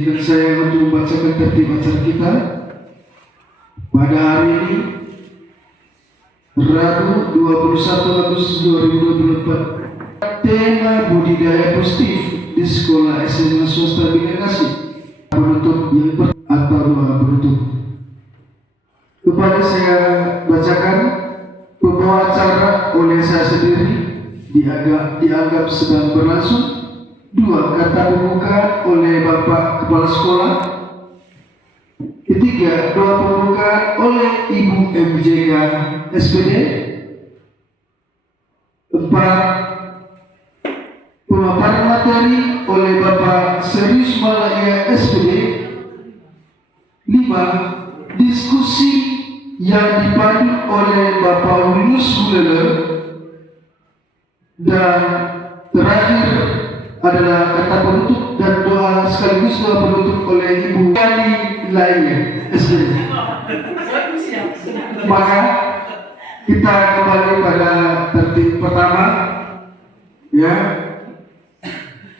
Izinkan saya untuk membacakan tertib acara kita pada hari ini, Rabu 21 Agustus 2024. Tema budidaya positif di sekolah SMA swasta Bina Kasih. Penutup yang atau doa penutup. Kepada saya bacakan pembawa acara oleh saya sendiri dianggap sedang berlangsung. 2. Kata pembuka oleh Bapak Kepala Sekolah. 3. Doa pembuka oleh Ibu MJK SPD. 4. Pemaparan materi oleh Bapak Serius Malaya SPD. 5. Diskusi yang dipandu oleh Bapak Ulus Bulele. Dan terakhir adalah kata penutup dan doa sekaligus doa penutup oleh Ibu Yani lainnya. Maka kita kembali pada tertib pertama, ya.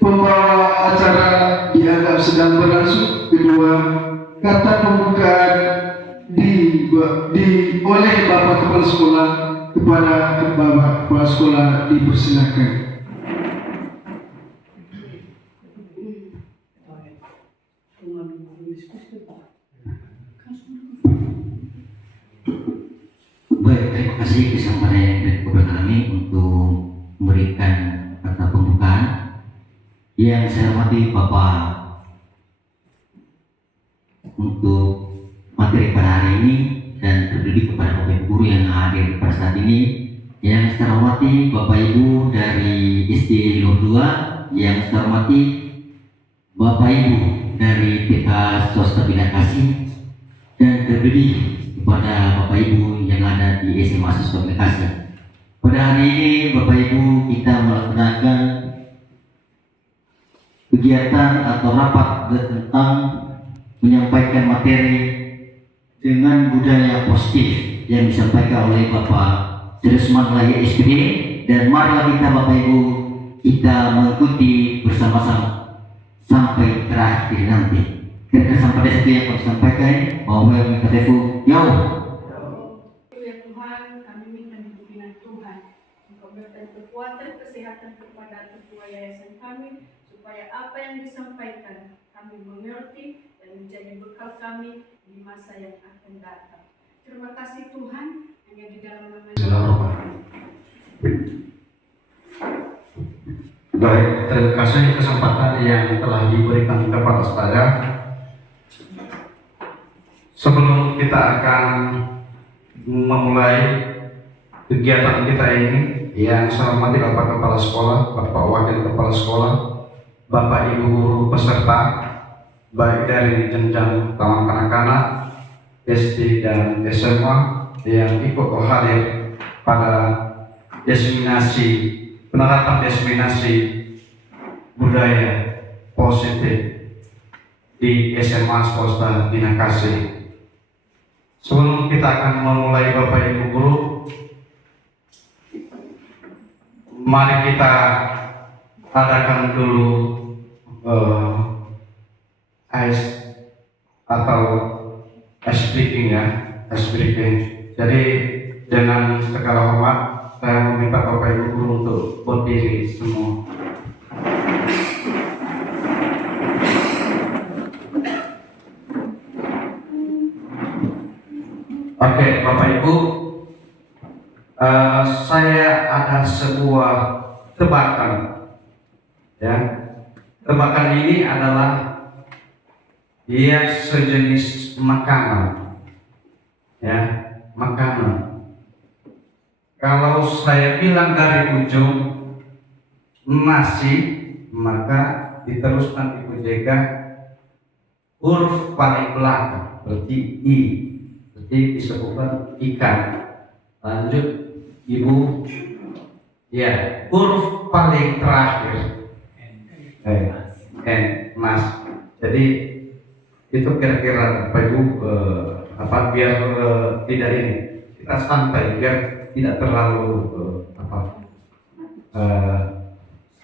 Pembawa acara dianggap sedang berlangsung. Kedua, kata pembukaan oleh Bapak Kepala Sekolah. Kepada Bapak Kepala Sekolah dipersilakan. Baik, terima kasih kesempatan yang diberikan kepada kami untuk memberikan kata pembukaan. Yang saya hormati Bapak untuk materi pada hari ini dan terlebih kepada Bapak Ibu guru yang hadir pada saat ini. Yang saya hormati Bapak Ibu dari SD Lur 2, yang saya hormati Bapak Ibu dari TK Swasta Bina Kasih, dan terlebih kepada Bapak Ibu yang ada di SMA Swasta Bina Kasih. Pada hari ini Bapak Ibu kita melaksanakan kegiatan atau rapat tentang menyampaikan materi dengan budaya positif yang disampaikan oleh Bapak Serius Malaya SPD, dan marilah kita Bapak Ibu kita mengikuti bersama-sama sampai terakhir nanti. Kira-kira sampai situ yang kami sampaikan. Bahwa yang minta tefu, ya Tuhan, kami minta pimpinan Tuhan untuk memberikan kekuatan kesehatan kepada ketua yayasan kami, supaya apa yang disampaikan kami mengerti dan menjadi bekal kami di masa yang akan datang. Terima kasih Tuhan, hanya di dalam nama Baik, terima kasih kesempatan yang telah diberikan kepada saya. Sebelum kita akan memulai kegiatan kita ini, yang saya hormati Bapak Kepala Sekolah, Bapak Wakil Kepala Sekolah, Bapak Ibu guru peserta, baik dari jenjang taman kanak-kanak, SD dan SMA yang ikut hadir pada penerapan destinasi budaya positif di SMA Swasta Bina Kasih. Sebelum kita akan memulai Bapak Ibu guru, mari kita adakan dulu ice breaking ya, ice breaking. Jadi dengan segala hormat saya meminta Bapak Ibu guru untuk berdiri semua. Oke, Bapak Ibu, saya ada sebuah tebakan, ya. Tebakan ini adalah dia sejenis makanan, ya, makanan. Kalau saya bilang dari ujung nasi, maka diteruskan Ibu JK huruf paling belakang berarti I, berarti disebutkan ikan. Lanjut Ibu, ya, huruf paling terakhir N, mas. Jadi itu kira-kira Bapak Ibu biar tidak ini, kita santai biar tidak terlalu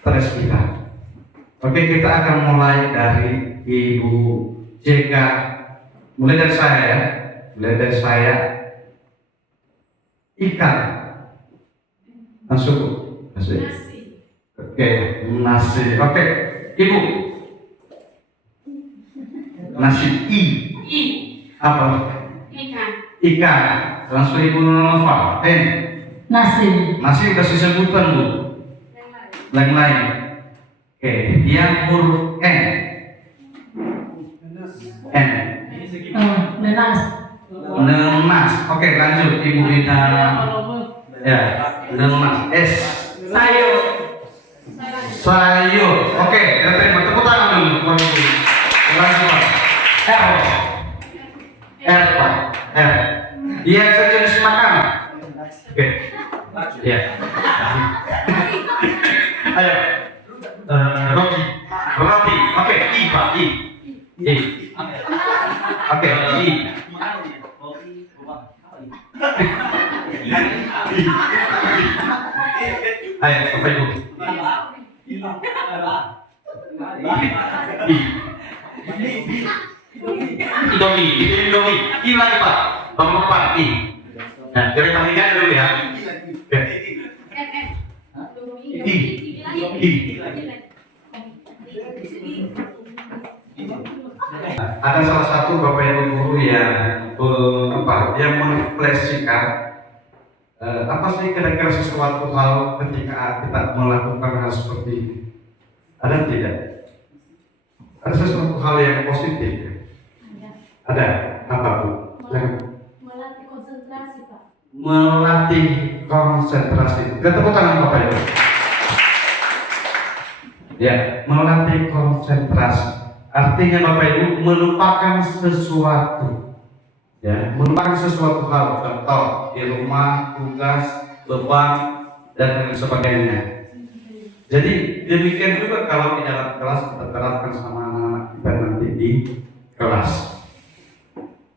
stres kita. Oke, kita akan mulai dari Ibu Jega, mulai dari saya ya, ikan, masuk, Nasi. oke, nasi, oke, Ibu, nasi I. apa? Ikan. Ikan, langsung Ibu Nova, Nasi. nasi udah disebutkan Bu, Yang lain. yang lain, oke, yang huruf N, Nenas. Nenas, oke lanjut Ibu Ida, ya, Nenas, S, Sayur. sayur, oke, kita terima tepuk tangan dulu, Pak Ibu. Lanjut Pak. R Pak, R, yang sejenis makanan, oke, ya, ayo, roti, oke, I Pak, I, oke, I. Ayo, Bapak Ibu. Indomie. I lagi Pak. Bapak I. Nah, dari kami kan dulu ya. Oke. Ada salah satu Bapak Ibu guru yang yang merefleksikan apa sih kira-kira sesuatu hal ketika kita melakukan hal seperti ini? Ada tidak? Ada sesuatu hal yang positif? Ada. Apa Bu? Melatih konsentrasi, Pak. Melatih konsentrasi. Ketemu tangan Bapak Ibu. Ya, melatih konsentrasi. Artinya Bapak Ibu melupakan sesuatu. Ya, melupakan sesuatu hal, contoh di rumah, tugas, beban, dan lain sebagainya. Jadi demikian juga kalau di dalam kelas kita terapkan sama anak-anak kita nanti di kelas.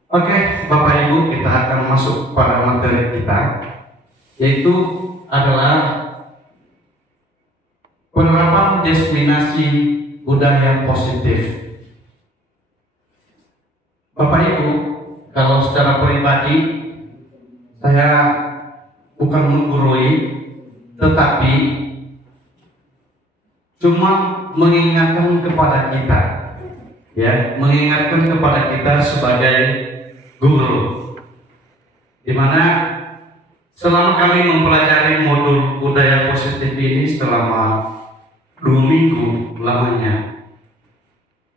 Oke, Bapak Ibu, kita akan masuk pada materi kita, yaitu adalah penerapan diseminasi budaya positif. Bapak Ibu, kalau secara pribadi saya bukan menggurui, tetapi cuma mengingatkan kepada kita, ya, mengingatkan kepada kita sebagai guru, di mana selama kami mempelajari modul budaya positif ini selama 2 minggu lamanya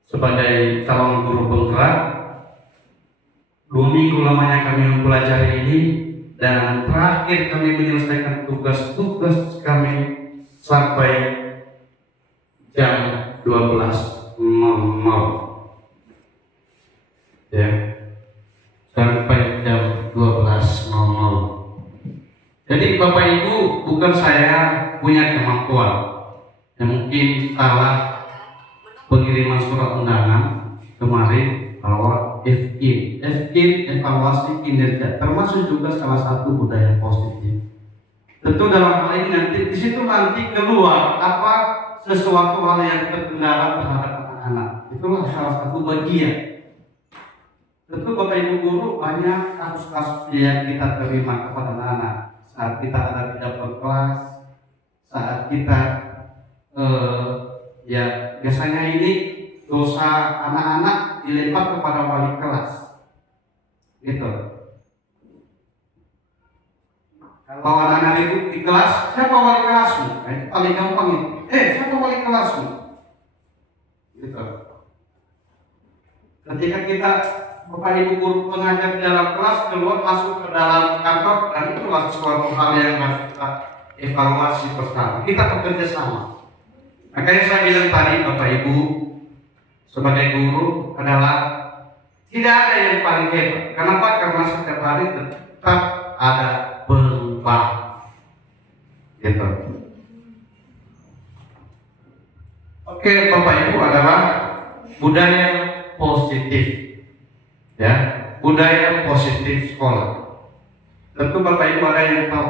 sebagai calon guru penggerak, 2 minggu lamanya kami mempelajari ini, dan terakhir kami menyelesaikan tugas-tugas kami sampai jam 12.00, ya, sampai jam 12.00. Jadi Bapak Ibu, bukan saya punya kemampuan, yang mungkin salah pengiriman surat undangan kemarin bahwa FKIN evaluasi kinerja termasuk juga salah satu budaya positif. Tentu dalam hal ini nanti di situ nanti keluar apa sesuatu hal yang terkendala terhadap anak-anak. Itulah salah satu bagian. Tentu Bapak Ibu guru banyak kasus-kasus yang kita terima kepada anak-anak saat kita ada di dalam kelas, saat kita ya biasanya ini dosa anak-anak dilempar kepada wali kelas, gitu. Kalau anak-anak itu di kelas, siapa wali kelasmu? Nah, itu paling gampang itu. Siapa wali kelasmu? Gitu. Ketika kita Bapak Ibu guru pengajar di dalam kelas keluar masuk ke dalam kantor, dan itulah suatu hal yang harus kita evaluasi bersama. Kita bekerja sama. Makanya saya bilang tadi Bapak Ibu sebagai guru adalah tidak ada yang paling hebat. Kenapa? Karena setiap hari tetap ada perubahan. Gitu. Oke, Bapak Ibu, adalah budaya positif. Ya, budaya positif sekolah. Tentu Bapak Ibu ada yang tahu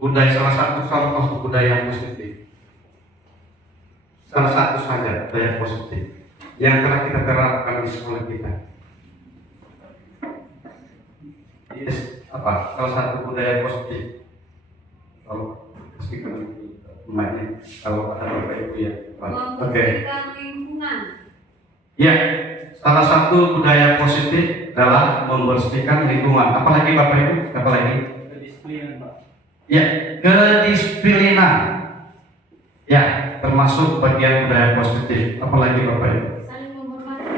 budaya, salah satu contoh budaya positif. Salah satu saja budaya positif. yang telah kita terapkan di sekolah kita. Yes, apa? Salah satu budaya positif. Kalau speaker pemainnya, kalau ada bapak ibu ya. Oke. Membersihkan lingkungan. Ya, salah satu budaya positif adalah membersihkan lingkungan. Apalagi bapak ibu? Apalagi? Kedisiplinan, Pak. Ya, kedisiplinan. Ya, termasuk bagian budaya positif. Apalagi bapak ibu? Saling menghormati.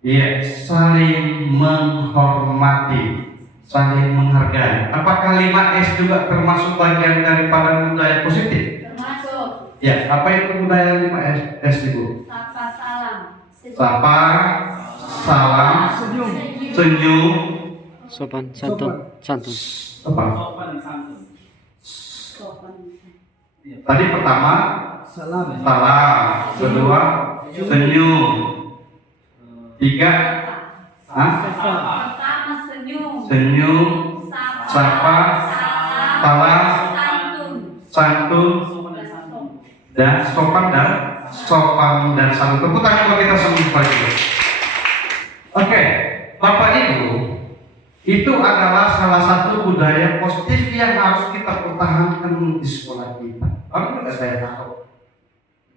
Iya, saling menghormati, saling menghargai. Apakah 5S juga termasuk bagian daripada budaya positif? Termasuk Ya, apa itu budaya 5S Ibu? sapa salam. Sapa, salam, senyum, Sopan santun. apa? Sopan dan santun. Sopan. Tadi pertama, Salam. salam, kedua, senyum, tiga, Pertama senyum. senyum, sapa, salam, santun, Sopan dan santun. dan sopan dan santun. Tepuk tangan buat kita semua lagi. Oke, Bapak Ibu, itu adalah salah satu budaya positif yang harus kita pertahankan di sekolah kita. Tapi juga saya tahu,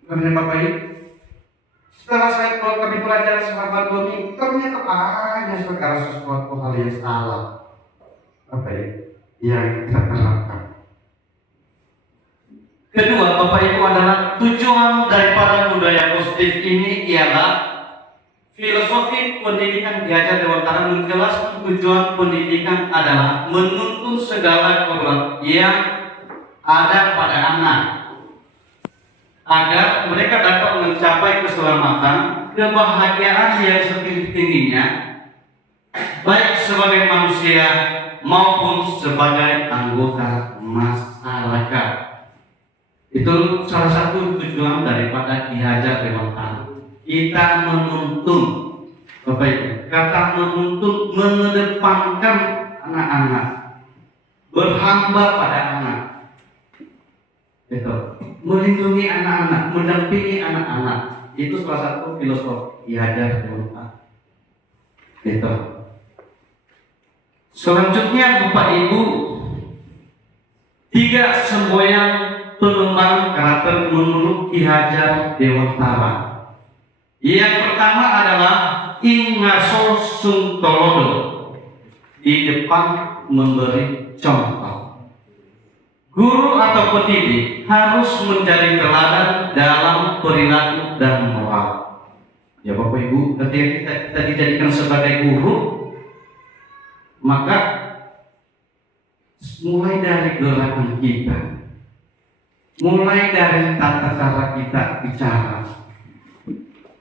karena Bapak Ibu, setelah kami belajar selama 2 minggu, ternyata ada segala sesuatu hal yang salah, Bapak Ibu, yang kita terapkan. Kedua, Bapak Ibu, adalah tujuan daripada budaya positif ini ialah filosofi pendidikan diajar Dewantara menjelaskan tujuan pendidikan adalah menuntun segala keperluan yang ada pada anak agar mereka dapat mencapai keselamatan, kebahagiaan yang setinggi-tingginya, baik sebagai manusia maupun sebagai anggota masyarakat. Itu salah satu tujuan daripada diajar Dewantara. Kita menuntun, Bapak Ibu, kata menuntun mengedepankan anak-anak, berhamba pada anak, gitu. Melindungi anak-anak, mendampingi anak-anak, itu salah satu filosofi diajar Dewantara, gitu. Selanjutnya Bapak Ibu, 3 semboyan pengembangan karakter menurut Ki Hajar Dewantara. Yang pertama adalah ingaso sungtolodo, di depan memberi contoh. Guru atau pendidik harus menjadi teladan dalam perilaku dan moral. Ya Bapak Ibu, ketika kita dijadikan sebagai guru, maka mulai dari gerakan kita, mulai dari tata cara kita bicara,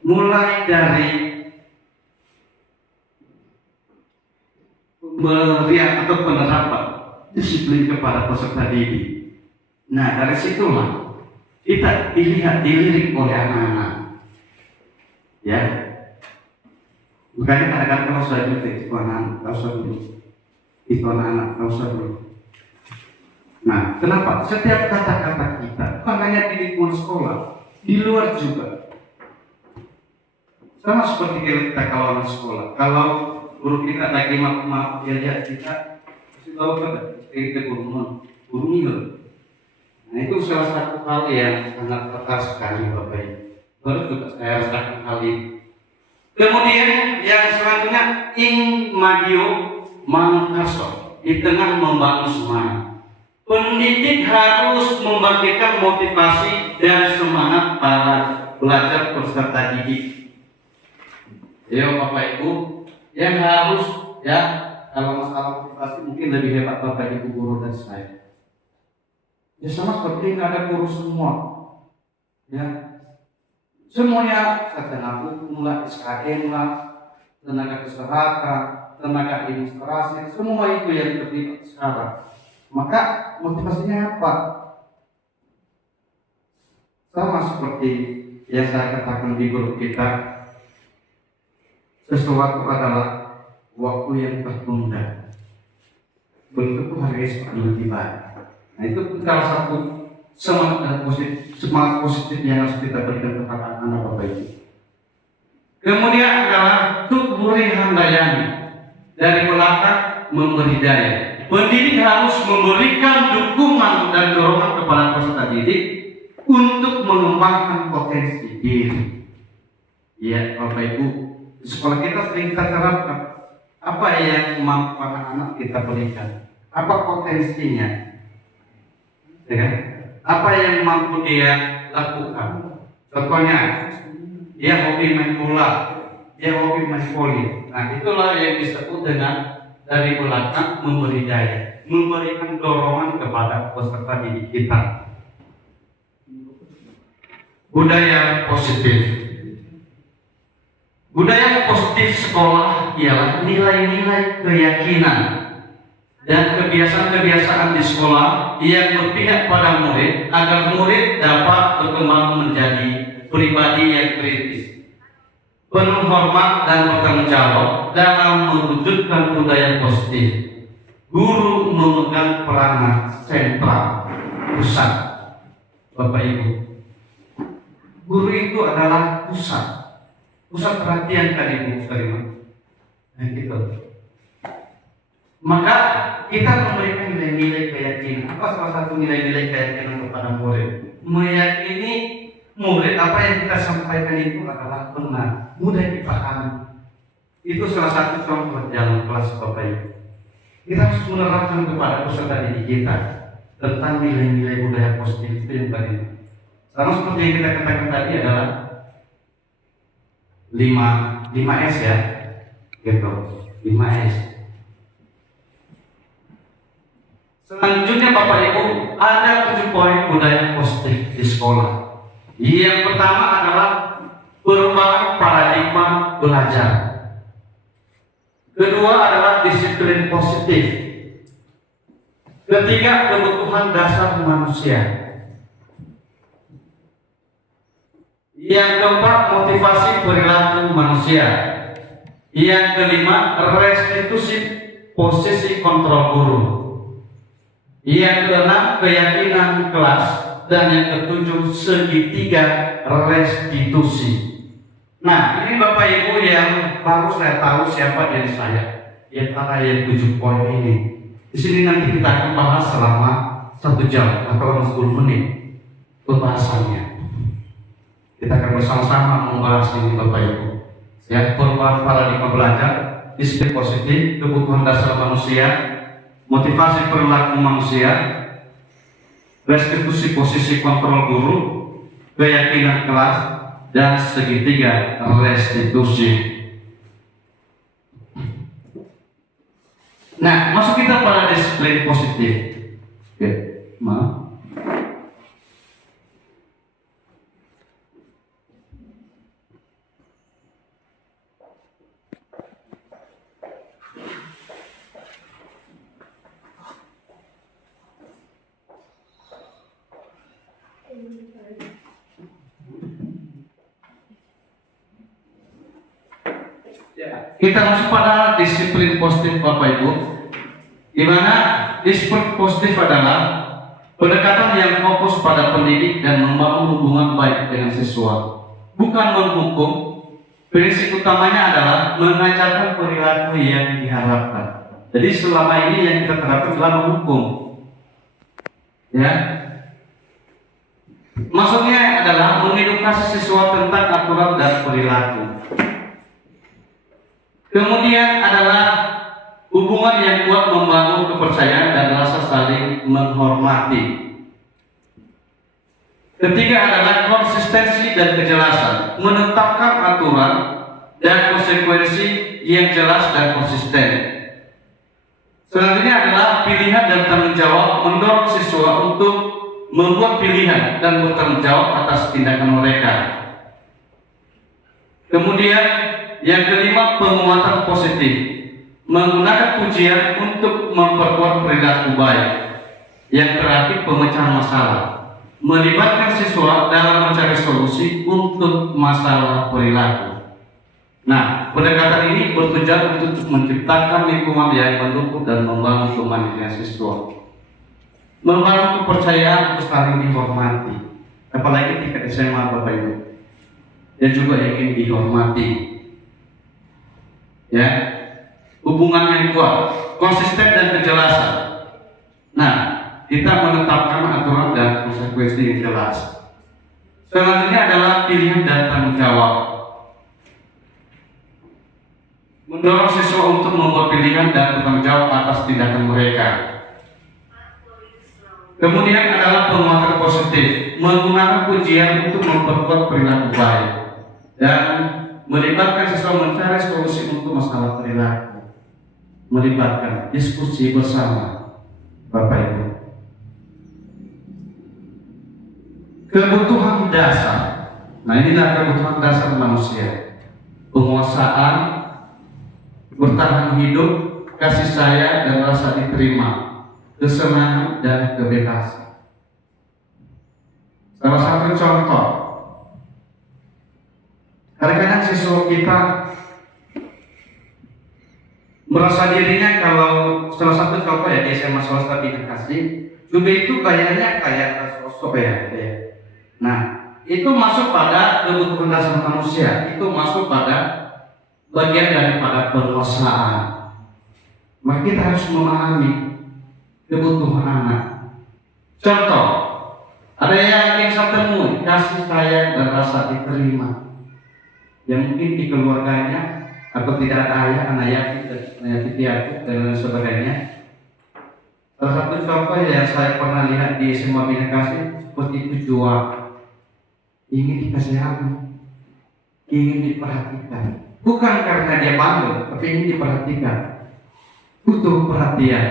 mulai dari melihat atau penerapan disiplin kepada peserta didik. Nah, dari situlah kita dilirik oleh anak-anak. Ya, makanya kadang-kadang kalau saya jutek itu anak-anak, kau usah dulu. Itu anak-anak, kau usah dulu. Nah, kenapa? Setiap kata-kata kita, bukan hanya di lingkungan sekolah, di luar juga. Sama seperti kita kalau anak sekolah, kalau guru kita lagi maaf dia lihat kita, kasih tahu kan, kita guru nilai. Nah itu salah satu hal yang sangat fatal sekali Bapak Ibu. Baru juga saya rasakan hal ini. Kemudian yang selanjutnya ing madio mangkaso, di tengah membangun semangat. Pendidik harus membangkitkan motivasi dan semangat para pelajar peserta didik. Ya Bapak Ibu, yang harus ya kalau masalah motivasi mungkin lebih hebat Bapak Ibu guru dan saya. Ya sama seperti nggak ada guru semua, ya semuanya sarjana hukum lah, SKM lah, tenaga kesehatan, tenaga administrasi, semua itu yang terlibat sekarang. Maka motivasinya apa? Sama seperti yang saya katakan di grup kita. Sesuatu adalah waktu yang tertunda. Bentuk harga seperti lebih baik. Nah itu salah satu semangat positif yang harus kita berikan kepada anak-anak Bapak Ibu. Kemudian adalah Tukburi Handayani, dari belakang memberi daya. Pendidik harus memberikan dukungan dan dorongan kepada peserta didik untuk mengembangkan potensi diri. Ya, Bapak Ibu, di sekolah kita sering kita terapkan apa yang mampu anak-anak kita berikan, apa potensinya, ya kan? Apa yang mampu dia lakukan. Contohnya, dia hobi main bola, dia hobi main voli. Nah, itulah yang disebut dengan dari belakang memberi daya, memberikan dorongan kepada peserta didik kita. Budaya positif. Budaya positif sekolah ialah nilai-nilai keyakinan dan kebiasaan-kebiasaan di sekolah yang berpihak pada murid agar murid dapat berkembang menjadi pribadi yang kritis, penuh hormat dan bertanggung jawab dalam mewujudkan budaya positif. Guru memegang peranan sentral, pusat. Bapak Ibu, guru itu adalah pusat perhatian tadi Bu Sarima. Nah, gitu. Maka kita memberikan nilai-nilai keyakinan. Apa salah satu nilai-nilai keyakinan kepada murid? Meyakini murid apa yang kita sampaikan itu adalah benar, mudah dipahami. Itu salah satu contoh dalam kelas Bapak Ibu. Kita harus menerapkan kepada peserta didik kita tentang nilai-nilai budaya positif itu yang tadi. Sama seperti yang kita katakan tadi adalah 5S ya, gitu, 5S. Selanjutnya Bapak Ibu, ada 7 poin budaya positif di sekolah. Yang pertama adalah perubahan paradigma belajar. Kedua adalah disiplin positif. Ketiga, kebutuhan dasar manusia. Yang keempat, motivasi perilaku manusia. Yang kelima, restitusi posisi kontrol guru. Yang keenam, keyakinan kelas. Dan yang ketujuh, segitiga restitusi. Nah, ini Bapak Ibu yang baru saya tahu siapa dari saya. Di antara yang 7 poin ini. Di sini nanti kita akan bahas selama 1 jam atau 10 menit pembahasannya. Kita akan bersama-sama membahas ini Bapak Ibu. Ya, perubahan paradigma belajar, disiplin positif, kebutuhan dasar manusia, motivasi perilaku manusia, restitusi posisi kontrol guru, keyakinan kelas, dan segitiga restitusi. Nah, masuk kita pada disiplin positif. Oke, maaf. Kita masuk pada disiplin positif Bapak Ibu, di mana disiplin positif adalah pendekatan yang fokus pada pendidik dan membangun hubungan baik dengan siswa, bukan menghukum. Prinsip utamanya adalah mengajarkan perilaku yang diharapkan. Jadi selama ini yang kita terapkan adalah menghukum, ya. Maksudnya adalah mengedukasi siswa tentang aturan dan perilaku. Kemudian adalah hubungan yang kuat membangun kepercayaan dan rasa saling menghormati. Ketiga adalah konsistensi dan kejelasan, menetapkan aturan dan konsekuensi yang jelas dan konsisten. Selanjutnya adalah pilihan dan tanggung jawab, mendorong siswa untuk membuat pilihan dan bertanggung jawab atas tindakan mereka. Kemudian yang kelima, penguatan positif, menggunakan pujian untuk memperkuat perilaku baik. Yang terakhir, pemecahan masalah, melibatkan siswa dalam mencari solusi untuk masalah perilaku. Nah, pendekatan ini bertujuan untuk menciptakan lingkungan yang mendukung dan membangun kemandirian siswa, membangun kepercayaan untuk saling dihormati, apalagi tingkat SMA Bapak Ibu, dan juga ingin dihormati. ya, hubungan yang kuat, konsisten dan kejelasan. Nah, kita menetapkan aturan dan konsekuensi yang jelas. Selanjutnya adalah pilihan dan tanggung jawab. Mendorong siswa untuk membuat pilihan dan bertanggung jawab atas tindakan mereka. Kemudian adalah penguatan positif, menggunakan pujian untuk memperkuat perilaku baik dan melibatkan siswa mencari solusi untuk masalah perilaku. Melibatkan diskusi bersama Bapak Ibu. Kebutuhan dasar. Nah, inilah kebutuhan dasar manusia. Penguasaan, bertahan hidup, kasih sayang dan rasa diterima, kesenangan dan kebebasan. Salah satu contoh, kadang-kadang siswa kita merasa dirinya, kalau salah satu contoh ya di SMA swasta Bina Kasih, Jube itu kayaknya kayak sosok ya. Nah, itu masuk pada kebutuhan dasar manusia, itu masuk pada bagian daripada penguasaan. Maka kita harus memahami kebutuhan anak. Contoh, ada yang ingin saya temui, kasih sayang dan rasa diterima. Yang mungkin di keluarganya atau tidak ada ayah, anak yatim piatu dan lain sebagainya. Salah satu contoh yang saya pernah lihat di SMA Bina Kasih seperti itu, jual, ingin dikasihani, ingin diperhatikan. Bukan karena dia bandel, tapi ingin diperhatikan. Butuh perhatian.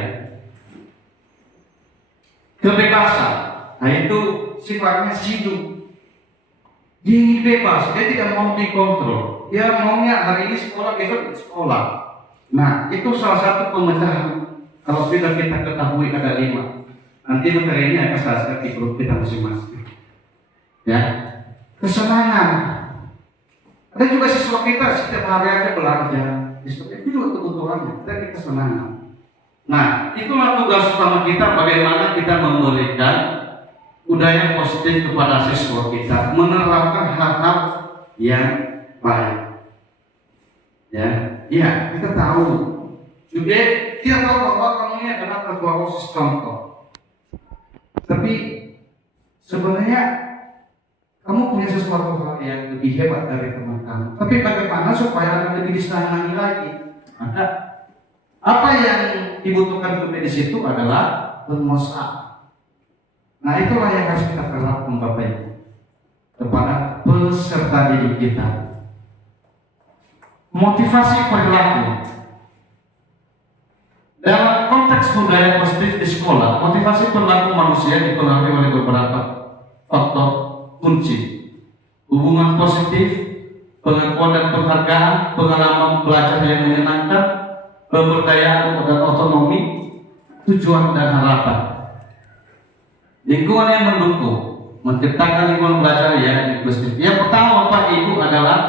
Kebebasan, nah itu sifatnya hidup. Dia ingin bebas, dia tidak mau dikontrol. Dia maunya hari ini sekolah, besok sekolah. Nah, itu salah satu pemecahan. Kalau sudah kita ketahui ada 5, nanti materi ini akan saya di grup kita masing-masing. Ya, kesenangan. Ada juga siswa kita setiap hari aja belajar. Itu juga kebutuhannya, kita kesenangan. Nah, itulah tugas utama kita, bagaimana kita memberikan budaya positif kepada siswa kita, menerapkan hal-hal yang baik. Ya, kita tahu. Juga kita tahu bahwa kamu ini adalah ketua OSIS contoh. Tapi sebenarnya kamu punya sesuatu hal yang lebih hebat dari teman kamu. Tapi bagaimana supaya Anda lebih disenangi lagi? Maka apa yang dibutuhkan juga di situ adalah penguasaan. Nah, itulah yang harus kita terapkan Bapak Ibu kepada peserta didik kita. Motivasi perilaku. Dalam konteks budaya positif di sekolah, motivasi perilaku manusia dipengaruhi oleh beberapa faktor kunci. Hubungan positif, pengakuan dan penghargaan, pengalaman belajar yang menyenangkan, pemberdayaan dan otonomi, tujuan dan harapan. Lingkungan yang mendukung, menciptakan lingkungan belajar yang inklusif. Yang pertama Bapak Ibu adalah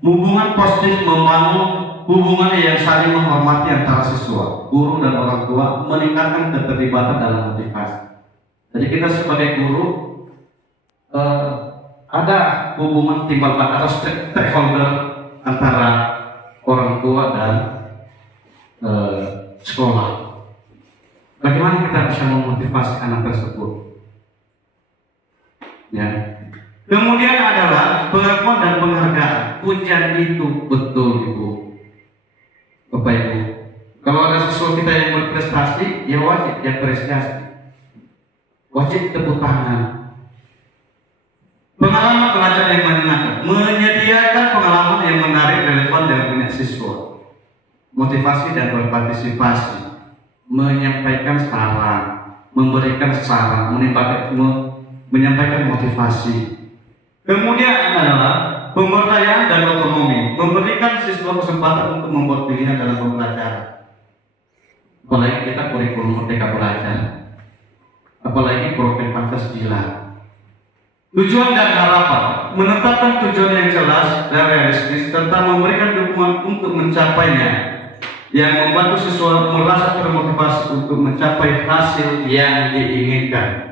hubungan positif, membangun hubungan yang saling menghormati antara siswa, guru dan orang tua, meningkatkan keterlibatan dalam motivasi. Jadi kita sebagai guru ada hubungan timbal balik atau stakeholder antara orang tua dan sekolah. Bagaimana kita bisa memotivasi anak tersebut? Ya. Kemudian adalah pengakuan dan penghargaan. Pujian itu betul Ibu, Bapak Ibu. Kalau ada siswa kita yang berprestasi, ya wajib diapresiasi, wajib tepuk tangan. Pengalaman belajar yang menyenangkan, menyediakan pengalaman yang menarik, relevan dan punya siswa. Motivasi dan berpartisipasi, menyampaikan saran, memberikan saran, menyampaikan motivasi. Kemudian adalah pemberdayaan dan otonomi, memberikan siswa kesempatan untuk membuat pilihan dalam pembelajaran. Apalagi kita kurikulum Merdeka Belajar, apalagi program Pancasila. Tujuan dan harapan, menetapkan tujuan yang jelas dan realistis serta memberikan dukungan untuk mencapainya, yang membantu siswa merasa termotivasi untuk mencapai hasil yang diinginkan.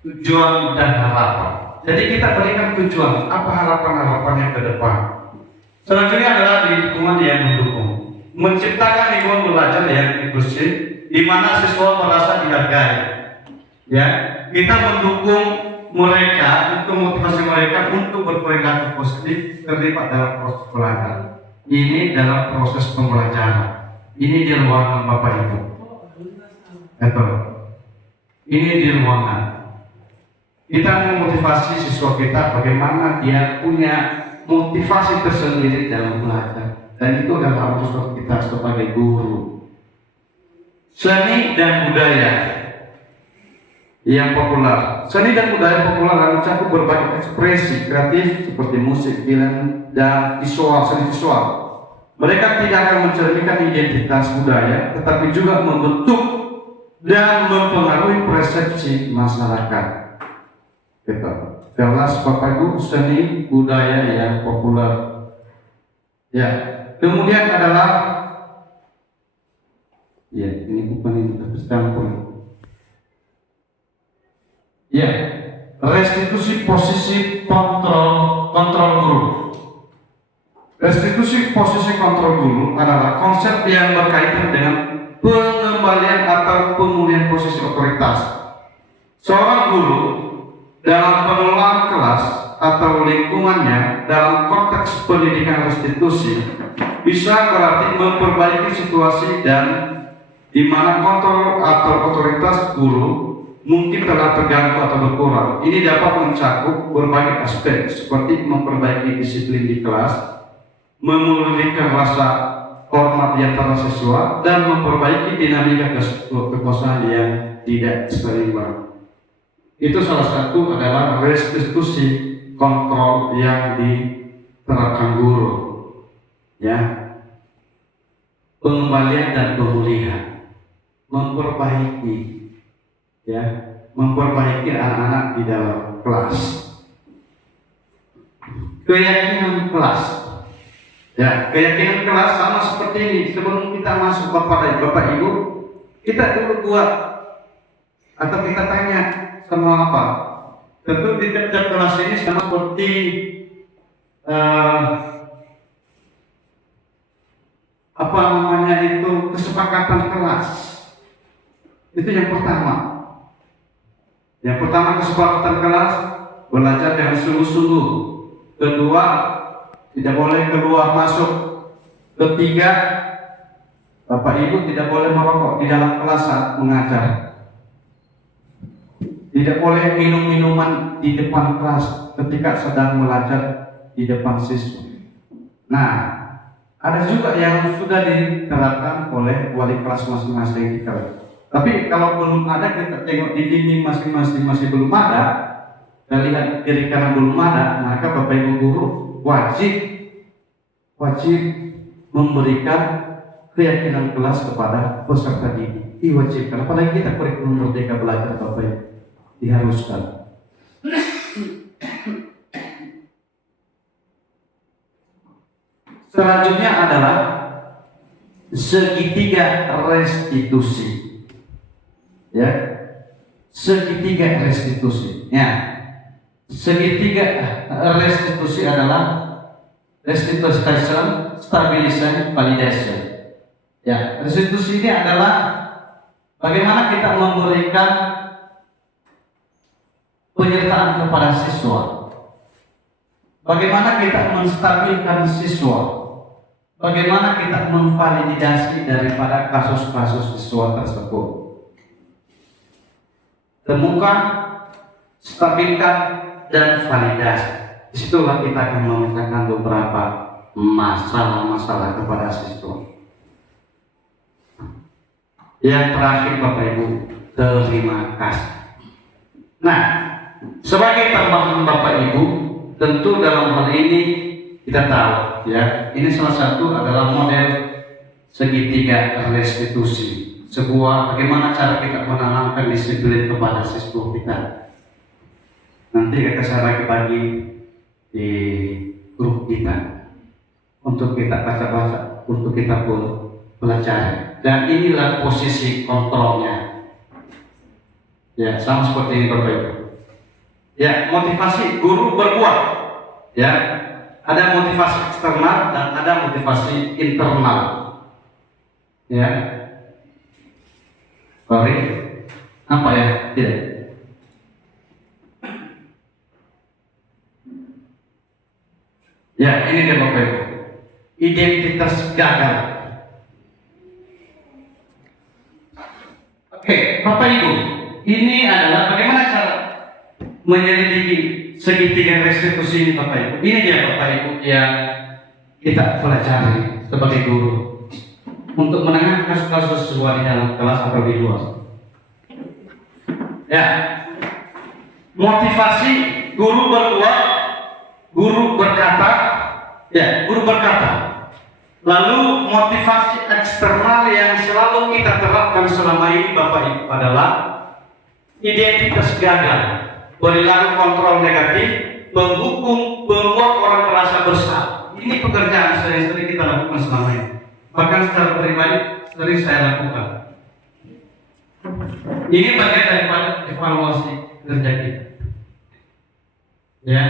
Tujuan dan harapan. Jadi kita berikan tujuan, apa harapan-harapannya ke depan. Selanjutnya adalah di lingkungan yang mendukung, menciptakan lingkungan belajar yang inklusif, di mana siswa merasa dihargai. Ya, kita mendukung mereka untuk motivasi mereka untuk berperilaku positif terlibat dalam proses belajar. Ini dalam proses pembelajaran. Ini di ruangan Bapak Ibu. Betul. Ini di ruangan. Kita memotivasi siswa kita bagaimana dia punya motivasi tersendiri dalam belajar. Dan itu adalah urusan kita sebagai guru. Seni dan budaya yang populer. Seni dan budaya populer mencakup berbagai ekspresi kreatif seperti musik, film, dan visual, seni visual. Mereka tidak akan mencerminkan identitas budaya, tetapi juga membentuk dan mempengaruhi persepsi masyarakat. Jelas Bapak Ibu, seni budaya yang populer. Ya, kemudian adalah, ya ini bukan ini tercampur. Ya, restitusi posisi kontrol guru. Restitusi posisi kontrol guru adalah konsep yang berkaitan dengan pengembalian atau pemulihan posisi otoritas. Seorang guru dalam pengelolaan kelas atau lingkungannya dalam konteks pendidikan restitusi bisa berarti memperbaiki situasi dan di mana kontrol atau otoritas guru mungkin telah terganggu atau berkurang. Ini dapat mencakup berbagai aspek seperti memperbaiki disiplin di kelas, memulihkan rasa hormat di antara siswa, dan memperbaiki dinamika kekuasaan yang tidak seimbang. Itu salah satu adalah restitusi kontrol yang diterapkan guru, ya, pengembalian dan pemulihan, memperbaiki, ya, memperbaiki anak-anak di dalam kelas, keyakinan kelas, ya, keyakinan kelas sama seperti ini. Sebelum kita masuk Bapak Ibu, kita dulu buat atau kita tanya sama apa? Tentu di tiap kelas ini sama seperti apa namanya itu, kesepakatan kelas. Itu yang pertama. Yang pertama, kesepakatan kelas belajar dengan sungguh-sungguh. Kedua, tidak boleh keluar masuk. Ketiga, Bapak Ibu tidak boleh merokok di dalam kelas saat mengajar. Tidak boleh minum minuman di depan kelas ketika sedang belajar di depan siswa. Nah, ada juga yang sudah diterapkan oleh wali kelas masing-masing di kelas. Tapi kalau belum ada, kita tengok di dinding masing-masing masih belum ada, kita lihat kiri kanan belum ada, maka Bapak Ibu guru wajib memberikan keyakinan kelas kepada peserta didik. Diwajibkan, apalagi kita kurikulum Merdeka Belajar Bapak Ibu, diharuskan. Selanjutnya adalah segitiga restitusi. Ya, segitiga restitusi. Ya, segitiga restitusi adalah restitution, stabilization, validation. Ya, restitusi ini adalah bagaimana kita memberikan penyertaan kepada siswa. Bagaimana kita menstabilkan siswa. Bagaimana kita memvalidasi daripada kasus-kasus siswa tersebut. Temukan, stabilkan, dan validasi. Disitulah kita akan memecahkan beberapa masalah-masalah kepada siswa. Yang terakhir Bapak Ibu, terima kasih. Nah, sebagai tambahan Bapak Ibu, tentu dalam hal ini kita tahu, ya, ini salah satu adalah model segitiga restitusi. Sebuah bagaimana cara kita menanamkan disiplin kepada siswa kita. Nanti kita saya bagi di grup kita untuk kita baca-baca, untuk kita pun belajar. Dan inilah posisi kontrolnya. Ya, sama seperti ini Bapak Ibu. Ya, motivasi guru berbuat. Ya, ada motivasi eksternal dan ada motivasi internal. Ya, sorry, apa ya? Tidak. Ya, ini dia Bapak Ibu. Identitas gagal. Oke, Bapak Ibu, ini adalah bagaimana cara menyelidiki segitiga restitusi ini Bapak Ibu. Ini dia Bapak Ibu yang kita pelajari sebagai guru untuk menangani kasus-kasus siswa di dalam kelas atau di luar. Ya, motivasi guru berbuat, guru berkata, ya guru berkata. Lalu motivasi eksternal yang selalu kita terapkan selama ini Bapak Ibu adalah identitas gagal, perilaku kontrol negatif, menghukum, membuat orang merasa bersalah. Ini pekerjaan yang sering kita lakukan selama ini. Bahkan secara pribadi sering saya lakukan. Ini bagian daripada evaluasi kerja kita. Ya.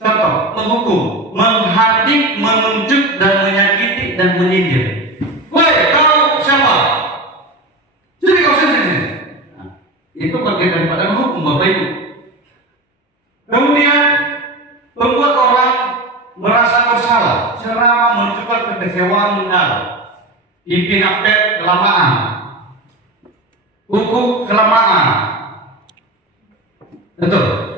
Contoh, menghukum, menghardik, menunjuk, dan menyakiti, dan menyindir. Woi, kau siapa? Sini kau sini. Nah, itu bagian daripada menghukum Bapak Ibu. Kemudian, membuat orang merasa bersalah, serama menunjukkan kekecewaan mendalam, pimpinan pet kelamaan, hukum kelamaan. Betul.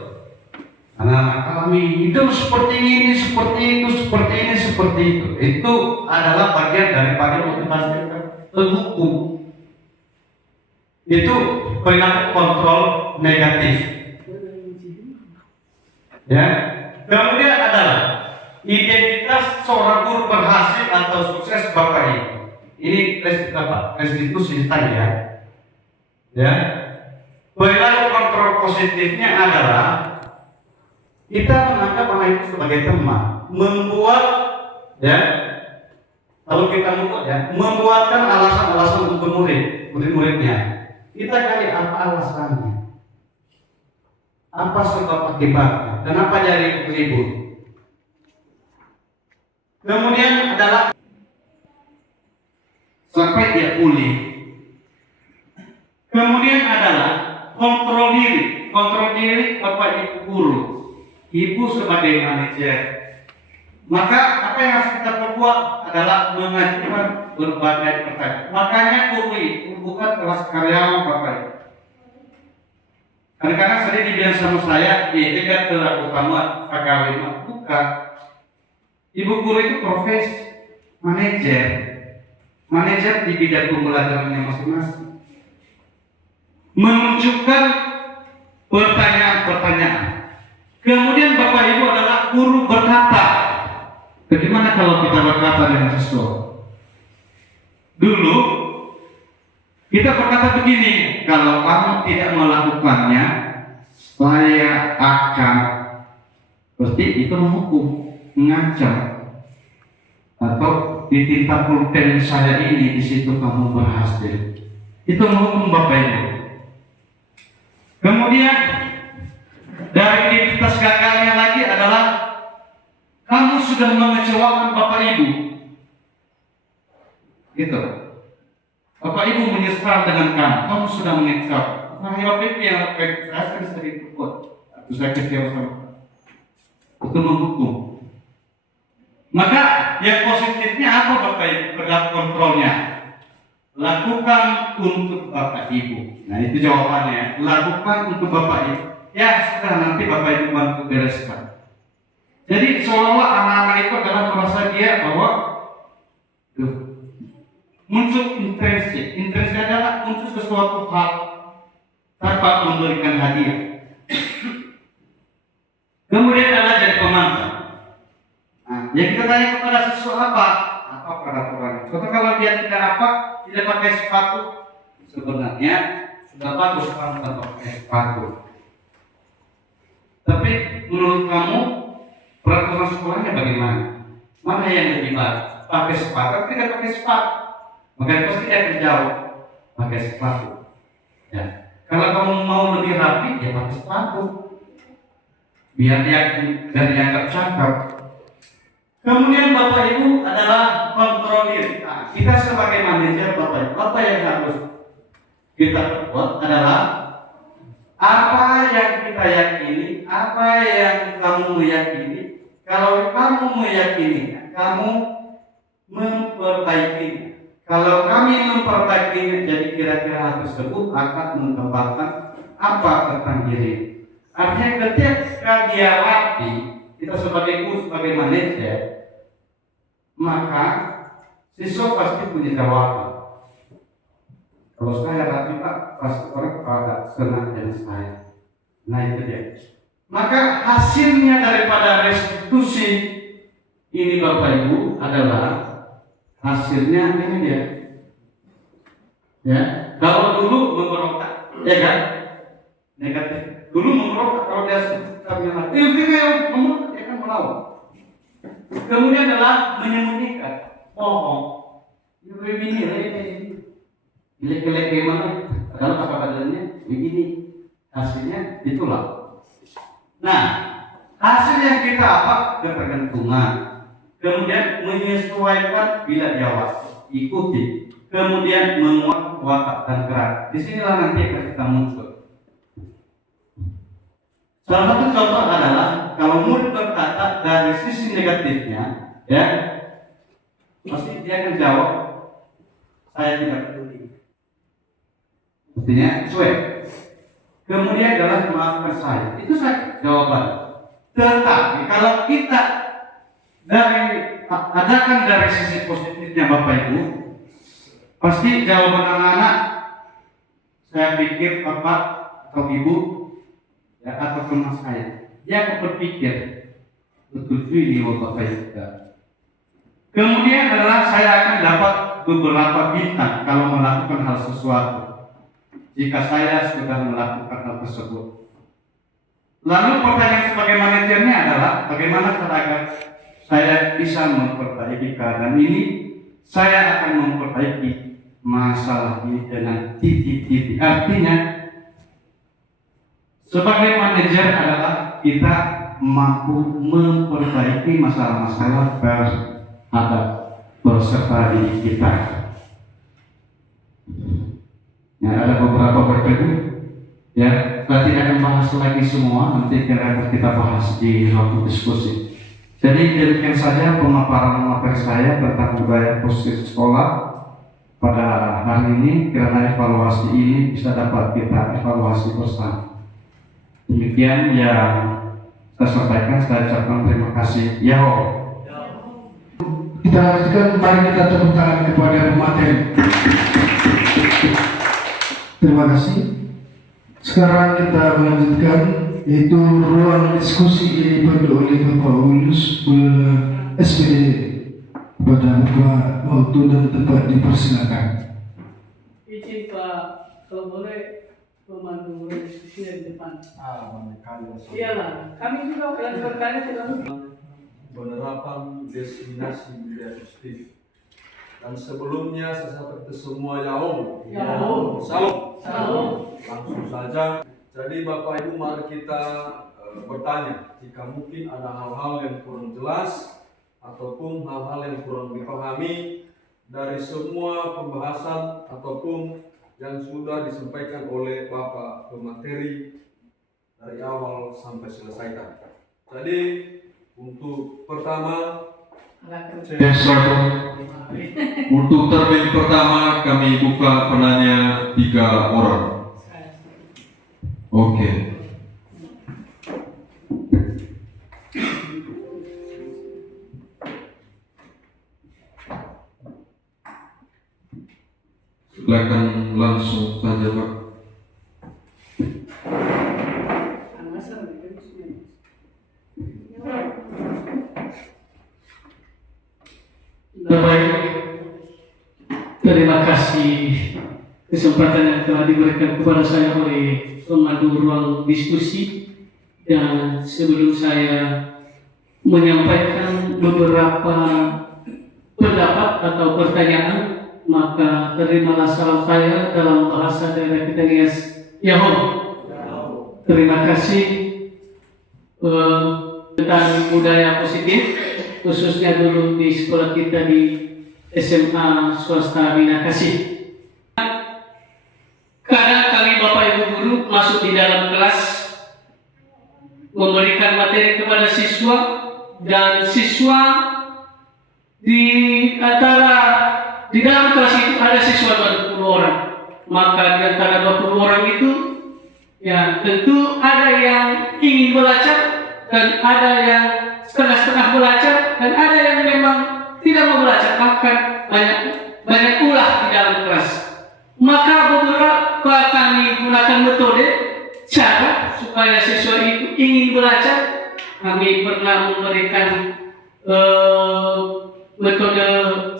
Anak-anak kami hidup seperti ini, seperti itu, seperti ini, seperti itu. Itu adalah bagian daripada motivasi penghukum. Itu perilaku kontrol negatif. Ya. Kemudian adalah identitas seorang guru berhasil atau sukses Bapak Ibu. Ini restitusi tadi ya. Ya. Perilaku kontrol positifnya adalah kita menganggap anak itu sebagai teman, membuat ya, kalau kita membuat ya, membuatkan alasan-alasan untuk murid-muridnya. Kita cari apa alasannya, apa sebab akibatnya, kenapa jadi ribut. Kemudian adalah sampai dia pulih. Kemudian adalah kontrol diri Bapak Ibu guru. Ibu sebagai manajer, maka apa yang harus kita perbuat adalah mengajukan berbagai pertanyaan. Makanya guru itu bukan kelas karyawan Bapak Ibu. Karena sering dibilang sama saya, ini kan kelas utama pegawai, bukan. Ibu guru itu profesi manajer di bidang pembelajarannya masing-masing. Menunjukkan pertanyaan-pertanyaan. Kemudian Bapak Ibu adalah guru berkata. Bagaimana kalau kita berkata dengan sesuatu? Dulu kita berkata begini, kalau kamu tidak melakukannya, saya akan, pasti itu menghukum, mengancam, atau ditimpa pulpen saya ini, di situ kamu berhasil. Itu menghukum Bapak Ibu. Kemudian dari identitas gagalnya lagi adalah kamu sudah mengecewakan Bapak Ibu. Gitu. Bapak Ibu menyesal dengan kamu sudah mengecewakan. Nah, Bapak Ibu yang saya sering berbuat, aku saya kecewa sama kamu. Itu menghukum. Maka yang positifnya apa Bapak Ibu? Perilaku kontrolnya. Lakukan untuk Bapak Ibu. Nah itu jawabannya. Lakukan untuk Bapak Ibu. Ya sudah, nanti Bapak Ibu bantu bereskan. Jadi seolah-olah anak-anak itu adalah merasa dia bahwa muncul interest adalah muncul sesuatu hal tanpa memberikan hadiah. Kemudian adalah jadi pemantau. Nah, yang kita tanya kepada siswa apa peraturannya. Contoh kalau dia tidak pakai sepatu, sebenarnya sudah bagus kalau tidak pakai sepatu. Tapi menurut kamu peraturan sekolahnya bagaimana? Mana yang lebih bagus? Pakai sepatu atau tidak pakai sepatu? Maka pasti dia akan jawab pakai sepatu. Ya. Kalau kamu mau lebih rapi, ya pakai sepatu. biar dianggap cakep. Kemudian Bapak Ibu adalah kontrolir. Nah, kita sebagai manajer Bapak Ibu, apa yang harus kita buat adalah apa yang kita yakini, apa yang kamu meyakini. Kalau kamu meyakini, kamu memperbaiki. Kalau kami memperbaikinya, jadi kira-kira hal tersebut akan menggambarkan apa tentang diri. Artinya ketika dia latih, kita sebagai guru, sebagai manajer, maka siswa pasti punya jawaban. Kalau saya latih Pak, pasti orang pada senang dengan saya. Nah itu dia. Maka hasilnya daripada restitusi ini Bapak Ibu adalah hasilnya ini dia. Ya, kalau dulu memberontak, ya kan? Negatif. Dulu memberontak kalau dia bilang, memberontak dia kan melawan. Kemudian adalah menyembunyikan, bohong. Ini jelek-jelek gimana? Padahal apa kadarnya begini. Hasilnya itulah. Nah, hasil yang kita apa? Ketergantungan. Kemudian menyesuaikan bila diawasi, ikuti. Kemudian menguat watak dan gerak. Disinilah nanti akan kita muncul. Salah satu contoh adalah kalau murid berkata dari sisi negatifnya, ya, pasti dia akan jawab, saya tidak peduli. Artinya cuek. Kemudian adalah maafkan saya. Itu saja jawaban. Tetapi kalau kita adakan dari sisi positifnya Bapak Ibu, pasti jawaban anak-anak, saya pikir Bapak atau Ibu, ya, atau teman saya, dia akan berpikir betul ini Bapak Ibu. Kemudian adalah saya akan dapat beberapa bintang kalau melakukan hal sesuatu, jika saya sudah melakukan hal tersebut. Lalu pertanyaan sebagai manajernya adalah bagaimana cara agar saya bisa memperbaiki keadaan ini? Saya akan memperbaiki masalah ini dengan titik-titik. Artinya sebagai manajer adalah kita mampu memperbaiki masalah-masalah terhadap peserta didik kita. Ya, ada beberapa pertanyaan. Ya, saya tidak akan bahas lagi semua. Nanti kita bahas di waktu diskusi. Jadi demikian saja pemaparan materi saya tentang budaya positif sekolah pada hari ini. Karena evaluasi ini bisa dapat kita evaluasi bersama. Demikian yang saya sampaikan. Saya ucapkan terima kasih. Yahoo. Kita lanjutkan, mari kita tepuk tangan kepada pemateri. Terima kasih. Sekarang kita melanjutkan, yaitu ruang diskusi yang dipandu oleh Bapak Ulus SPD. Kepada Bapak waktu dan tempat dipersilakan. Izin Pak, kalau boleh memandu diskusi di depan. Iyalah, kami juga yang bertanya tidak mungkin. Penerapan destinasi budaya positif. Dan sebelumnya saya sampaikan ke semua Yahoo. Salam. Langsung saja. Jadi Bapak Ibu, mari kita bertanya jika mungkin ada hal-hal yang kurang jelas ataupun hal-hal yang kurang dipahami dari semua pembahasan ataupun yang sudah disampaikan oleh Bapak pemateri dari awal sampai selesai. Jadi untuk pertama, untuk termin pertama kami buka penanya 3 orang. Oke. Silakan langsung saja Pak. Baik, terima kasih kesempatan yang telah diberikan kepada saya oleh pemandu ruang diskusi. Dan sebelum saya menyampaikan beberapa pendapat atau pertanyaan, maka terimalah salam saya dalam bahasa daerah kita, guys. Yahoo. Terima kasih tentang budaya positif, khususnya dulu di sekolah kita di SMA swasta Bina Kasih. Kadang kami Bapak Ibu guru masuk di dalam kelas memberikan materi kepada siswa, dan siswa di dalam kelas itu ada siswa 20 orang. Maka di antara 20 orang itu ya tentu ada yang ingin belajar, dan ada yang setengah-setengah belajar, dan ada yang memang tidak mau belajar, bahkan banyak ulah di dalam kelas. Maka beberapa kami gunakan metode cara supaya siswa itu ingin belajar. Kami pernah memberikan metode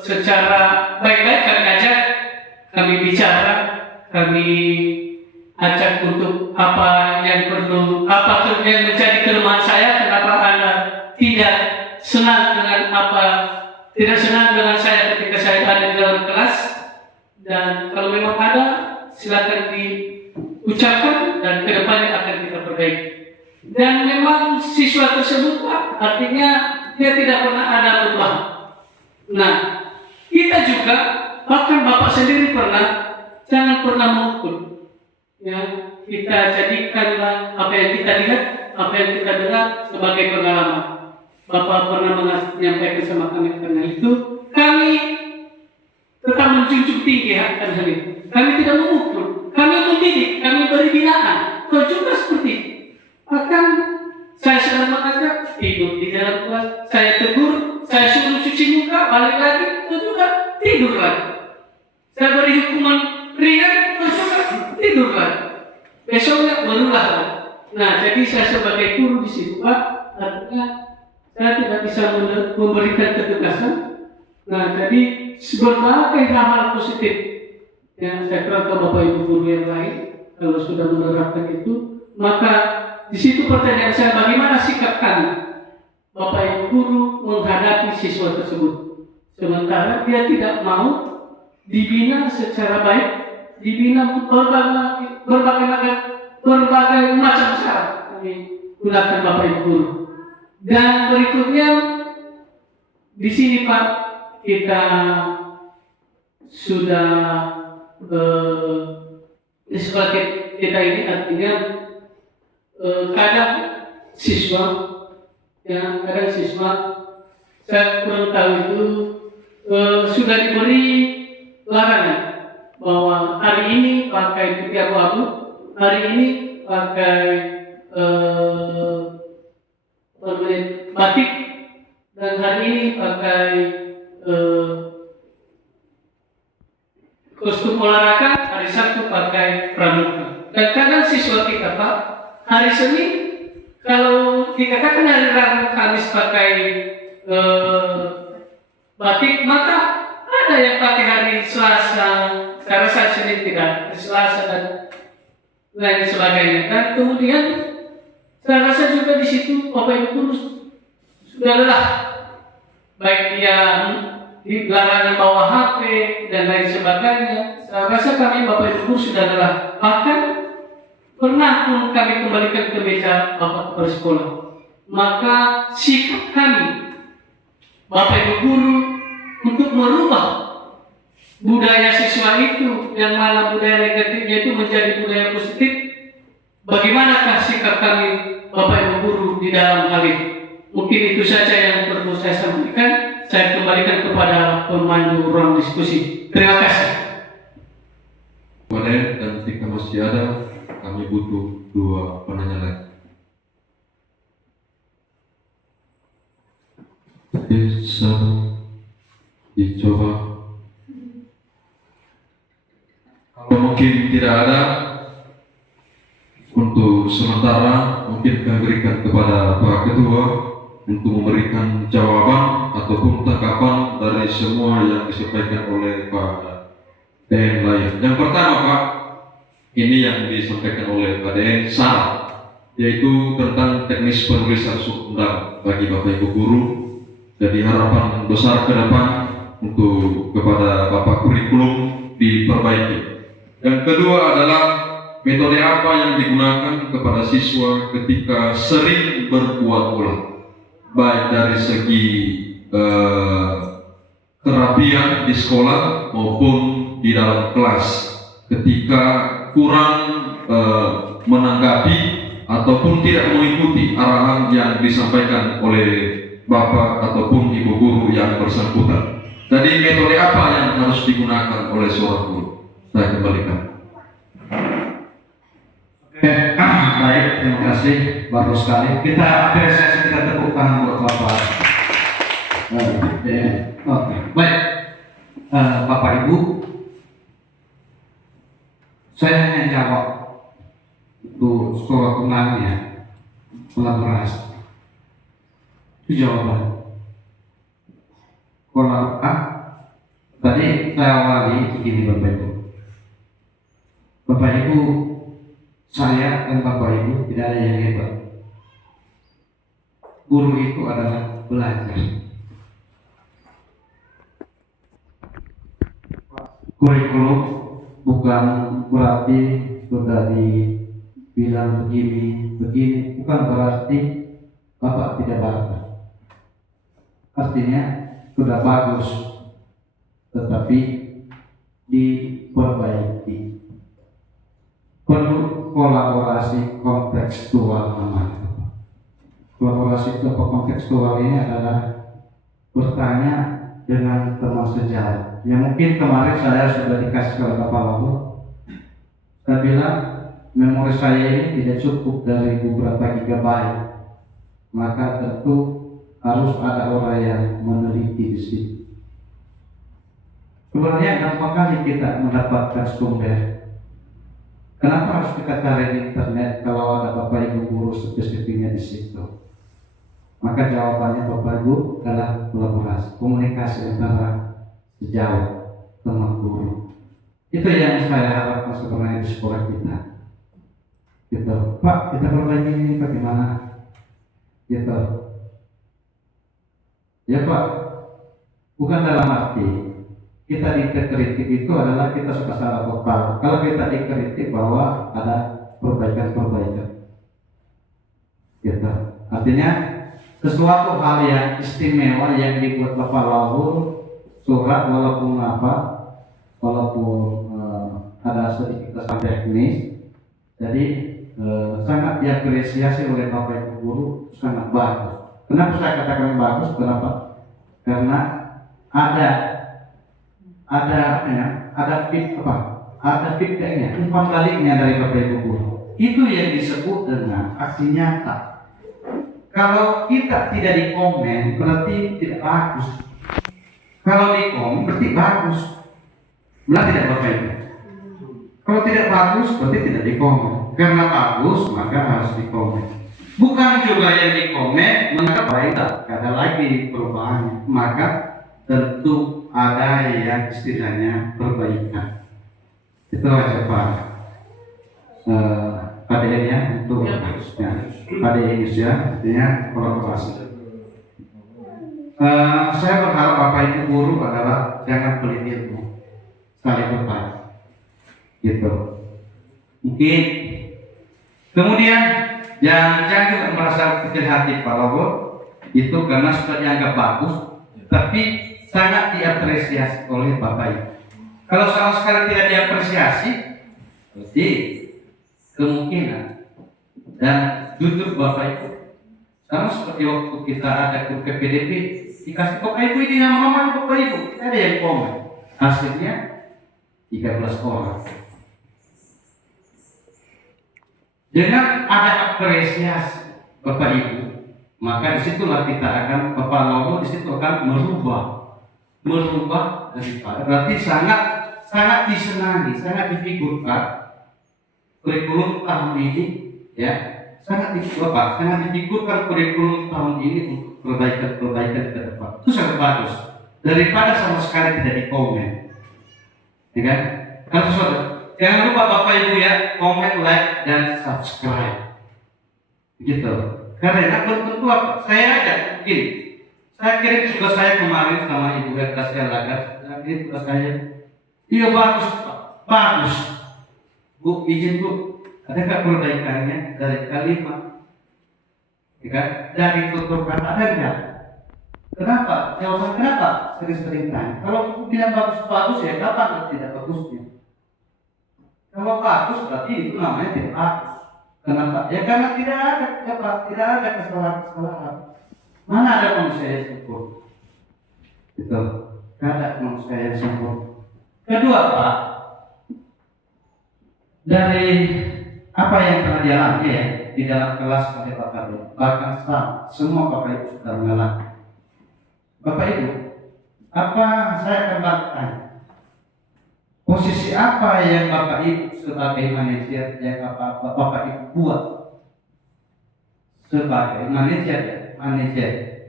secara baik-baik. Kami ajak, kami bicara, kami ajak untuk apa yang perlu, apa yang menjadi kelemahan saya, kenapa Anda tidak senang dengan saya ketika saya ada di dalam kelas. Dan kalau memang ada, silakan diucapkan dan kedepannya akan kita perbaiki. Dan memang siswa tersebut artinya dia tidak pernah ada perubahan. Nah, kita juga, bahkan Bapak sendiri jangan pernah mengukur. Ya, kita jadikanlah apa yang kita lihat, apa yang kita dengar sebagai pengalaman. Bapak pernah menyampaikan sama kami, karena itu kami tetap menjunjung tinggi akan hal itu. Kami tidak mengukur, kami mendidik, kami beri binaan. Kau juga seperti itu. Bahkan saya sedang mengajak tidur di dalam kelas, saya tegur, saya suruh cuci muka, balik lagi, kau juga tidur lagi. Saya beri hukuman ringan, kau juga tidur lagi. Besoknya berulah lagi. Nah, jadi saya sebagai guru di situ, Pak, artinya saya tidak bisa memberikan ketegasan. Nah, jadi berbagai hal positif yang saya kira ke Bapak Ibu guru yang lain, kalau sudah menerapkan itu, maka di situ pertanyaan saya, bagaimana sikap kami Bapak Ibu guru menghadapi siswa tersebut, sementara dia tidak mau dibina secara baik, dibina berbagai macam cara kami gunakan Bapak Ibu guru. Dan berikutnya di sini Pak, kita sudah di sekolah kita ini artinya kadang siswa saya kurang tahu itu sudah diberi larangan bahwa hari ini pakai putih abu-abu, hari ini pakai batik, dan hari ini pakai kostum olahraga, hari Sabtu pakai pramuka. Dan kadang siswa kita Pak, hari Senin kalau dikatakan hari Rabu Kamis pakai batik, maka ada yang pakai hari Selasa, karena hari Senin tidak, Selasa dan lain sebagainya. Dan kemudian saya rasa juga di situ Bapak Ibu guru sudah lelah, baik dia di larangan bawa HP dan lain sebagainya. Saya rasa kami Bapak Ibu guru sudah lelah. Bahkan pernah pun kami kembalikan ke meja Bapak kepala sekolah. Maka sikap kami Bapak Ibu guru untuk merubah budaya siswa itu, yang mana budaya negatifnya itu menjadi budaya positif. Bagaimanakah sikap kami Bapak Ibu guru di dalam hal itu? Mungkin itu saja yang perlu saya sampaikan. Saya kembalikan kepada pemandu ruang diskusi. Terima kasih. Dan jika masih ada, kami butuh 2 penanya lagi. Bisa dicoba. Kalau mungkin tidak ada, untuk sementara mungkin kami berikan kepada Pak Ketua untuk memberikan jawaban ataupun tanggapan dari semua yang disampaikan oleh Pak DN lain. Yang pertama Pak, ini yang disampaikan oleh Pak DN salah, yaitu tentang teknis penulisan surat undangan bagi Bapak Ibu guru. Jadi harapan besar ke depan untuk kepada Bapak kurikulum diperbaiki. Yang kedua adalah metode apa yang digunakan kepada siswa ketika sering berbuat ulah, baik dari segi kerapian di sekolah maupun di dalam kelas, ketika kurang menanggapi ataupun tidak mengikuti arahan yang disampaikan oleh bapak ataupun ibu guru yang bersangkutan. Jadi metode apa yang harus digunakan oleh seorang guru? Saya kembalikan. Oke, baik, terima kasih, bagus sekali. Kita apresiasi, kita tepuk tangan buat Bapak. Oke, baik, Bapak Ibu, saya hanya jawab untuk sekolah kemarin kolaborasi. Itu jawaban. Tadi saya awali begini Bapak Ibu. Bapak Ibu, saya dan Bapak Ibu tidak ada yang hebat. Guru itu adalah belajar. Kurikulum bukan berarti sudah dibilang begini, bukan berarti Bapak tidak bagus. Artinya sudah bagus, tetapi diperbaiki. Perlu kolaborasi kontekstual namanya. Kolaborasi kontekstual ini adalah bertanya dengan teman sejawat. Ya mungkin kemarin saya sudah dikasih oleh Bapak Lalu. Saya bilang memori saya ini tidak cukup dari beberapa gigabyte, maka tentu harus ada orang yang meneliti di situ. Sebenarnya gampang kali kita mendapatkan sumber. Kenapa harus kita cari di internet kalau ada Bapak Ibu guru spesifiknya di situ? Maka jawabannya Bapak Ibu adalah kolaborasi, komunikasi antara sejauh teman guru. Itu yang saya harapkan sebenarnya di sekolah kita. Gitu, Pak, kita perbaiki ini bagaimana? Gitu. Ya Pak, bukan dalam arti kita dikritik itu adalah kita suka salah total. Kalau kita dikritik bahwa ada perbaikan-perbaikan, gitu. Artinya sesuatu hal yang istimewa yang dibuat Bapak Lalu surat walaupun ada sedikit kesan teknis, jadi sangat diapresiasi oleh Bapak Ibu guru, sangat bagus. Kenapa saya katakan bagus? Kenapa? Karena ada feedbacknya, umpan baliknya dari Bapak Ibu guru. Itu yang disebut dengan aksi nyata. Kalau kita tidak dikomen berarti tidak bagus. Kalau dikomen berarti bagus. Benar tidak Bapak Ibu? Kalau tidak bagus berarti tidak dikomen. Karena bagus maka harus dikomen. Bukan juga yang dikomen maka baik, ada lagi perubahannya. Maka tentu ada yang istilahnya perbaikan. Itu aja Pak. KDN-nya untuk KDN Indonesia, artinya kolaborasi. Saya berharap Bapak Ibu guru adalah jangan pelit ilmu, saling bertanya, gitu. Mungkin kemudian jangan juga merasa kecil hati kalau itu karena sudah dianggap bagus, tapi sangat diapresiasi oleh Bapak Ibu. Kalau sama sekali tidak diapresiasi, berarti kemungkinan dan jujur Bapak Ibu sama seperti waktu kita ada grup PDP dikasih Bapak Ibu ini nama-nama Bapak Ibu, ada yang komen, hasilnya 13 orang. Dengan ada apresiasi Bapak Ibu, maka disitulah kita akan Bapak Lalu disitu akan merubah daripada berarti sangat disenangi, sangat difigurkan kurikulum tahun ini, ya sangat difigurkan kurikulum tahun ini untuk perbaikan ke depan. Itu sangat bagus daripada sama sekali tidak dikomen, ya kan? Kalau sesuatu, jangan lupa Bapak Ibu ya, komen, like dan subscribe, gitu. Karena belum tentu apa? Saya aja mungkin saya kirim tugas saya kemarin sama Ibu Hertasia Lagar, kirim tugas saya. Iya bagus, Bu, izin Bu, Adakah perbaikannya dari kalimat? Ya kan? Dari tutur kata ada enggak? Kenapa? Jawaban kenapa? Sering-sering tanya. Kalau buku bilang bagus-bagus ya kapan tidak bagusnya? Kalau bagus berarti itu namanya tidak bagus. Kenapa? Ya karena tidak ada kesalahan-kesalahan. Mana ada manusia yang sempurna? Itu tidak ada manusia yang sempurna. Kedua Pak, dari apa yang telah dialami ya di dalam kelas oleh Bapak Ibu, bahkan semua Bapak Ibu sudah mengalami. Bapak Ibu, apa saya akan bertanya? Posisi apa yang Bapak Ibu sebagai manajer yang Bapak Ibu buat sebagai manajer?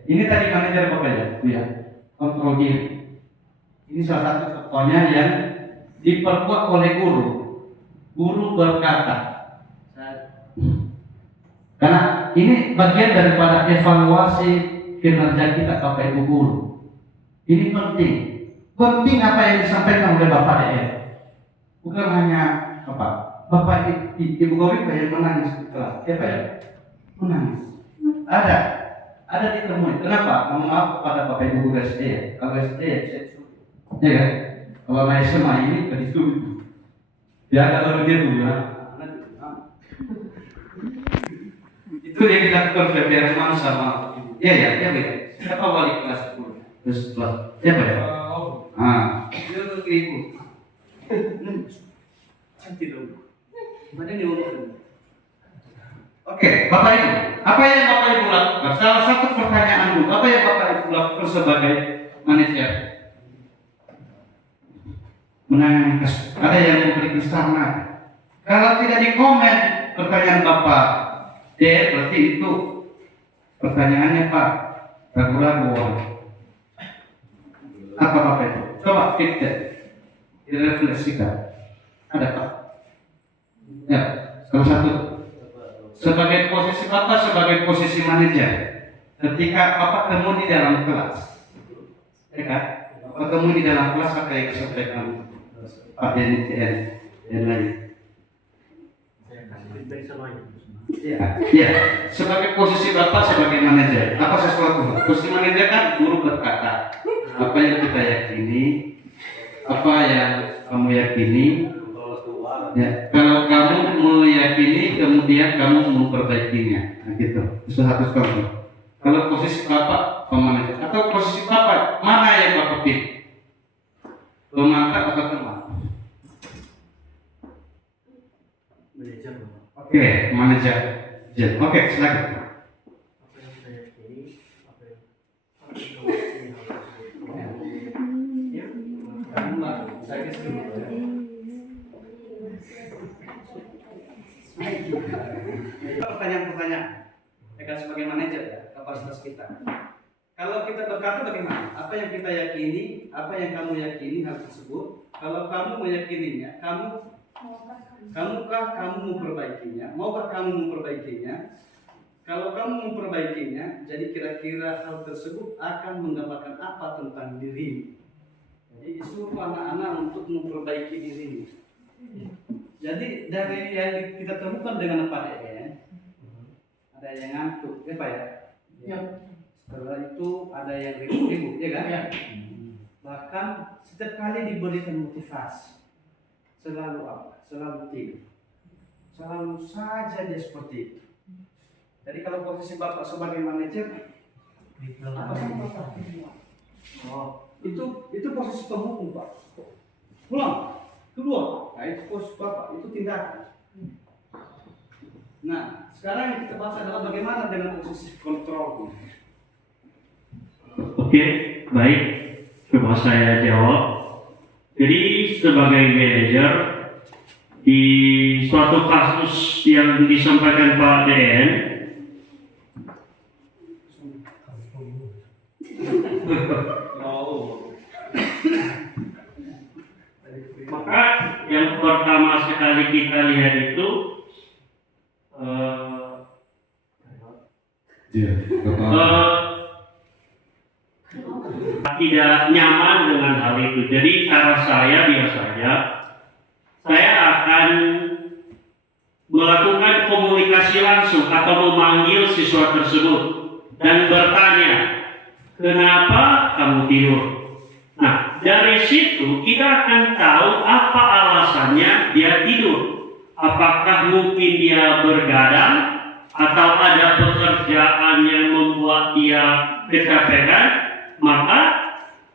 Ini tadi manajer Bapak Ibu ya, kontrol diri. Ini salah satu contohnya yang diperkuat oleh guru. Guru berkata, karena ini bagian daripada evaluasi kinerja kita Bapak Ibu guru. Ini penting. Penting apa yang disampaikan oleh Bapak DM. Bukan hanya apa Bapak Ibu guru yang menangis di kelas. Ya Pak ya? Menangis. Ada ditemui. Kenapa? Mohon maaf kepada Bapak Ibu guru SD ya. Kalau SD ya bisa disuruh. Ya kan? Kalau naik SMA ini ke disuruh. Ya kalau dia dulu ya. Itu yang dilakukan biar cuma sama ibu. Ya. Siapa wali kelas 10? Terus siapa ya? Dia tuh ke ibu. Cantik dong. Mana nih ngomong? Oke, Bapak Ibu, apa yang Bapak Ibu lakukan? Salah satu pertanyaan dulu, apa yang Bapak Ibu lakukan sebagai manajer? Menangani kasus. Ada yang memberi kesamaan. Kalau tidak dikomen pertanyaan Bapak, berarti itu pertanyaannya Pak ragu-ragu. Apa Bapak Ibu? Coba kita direfleksikan. Ada Pak? Ya, salah satu. Sebagai posisi Bapak sebagai posisi manajer, ketika Bapak temu di dalam kelas, ya kan? Bapak temu di dalam kelas apa yang disampaikan Pak DNTN dan lain. Ya, sebagai posisi Bapak sebagai manajer, apa sesuatu? Posisi manajer kan guru berkata, apa yang kita yakini, apa yang kamu yakini. Ya, kalau kamu meyakini kemudian kamu memperbaikinya, nah gitu. Itu satu contoh. Kalau posisi Bapak pemanajer atau posisi Bapak mana yang Bapak pilih? Pemantap atau teman? Oke, manajer. Oke, silakan. Pertanyaan-pertanyaan akan sebagai manajer ya, kapasitas kita. Kalau kita berkata bagaimana? Apa yang kita yakini, apa yang kamu yakini hal tersebut. Kalau kamu meyakininya, kamukah kamu memperbaikinya? Maukah kamu memperbaikinya? Kalau kamu memperbaikinya, jadi kira-kira hal tersebut akan menggambarkan apa tentang dirimu. Jadi disuruh anak-anak untuk memperbaiki dirinya. Jadi dari yang kita temukan dengan Pak DN, ada yang ngantuk, ya Pak ya? Ya. Setelah itu ada yang ribut-ribut, ya kan? Ya. Bahkan setiap kali diberikan motivasi, selalu apa? Selalu tidak. Selalu saja dia seperti itu. Jadi kalau posisi Bapak sebagai manajer, apa sih Bapak? Oh, itu posisi pemukul Pak. Pulang. Kedua, nah itu posisi Bapak, itu tindakan. Nah, sekarang yang kita bahas adalah bagaimana dengan posisi kontrol. Oke, baik. Coba saya jawab. Jadi sebagai manajer di suatu kasus yang disampaikan Pak DN, maka yang pertama sekali kita lihat itu tidak nyaman dengan hal itu. Jadi cara saya biasanya saya akan melakukan komunikasi langsung atau memanggil siswa tersebut dan bertanya, kenapa kamu tidur? Nah, dari situ kita akan tahu apa alasannya dia tidur. Apakah mungkin dia bergadang atau ada pekerjaan yang membuat dia kecapean? Maka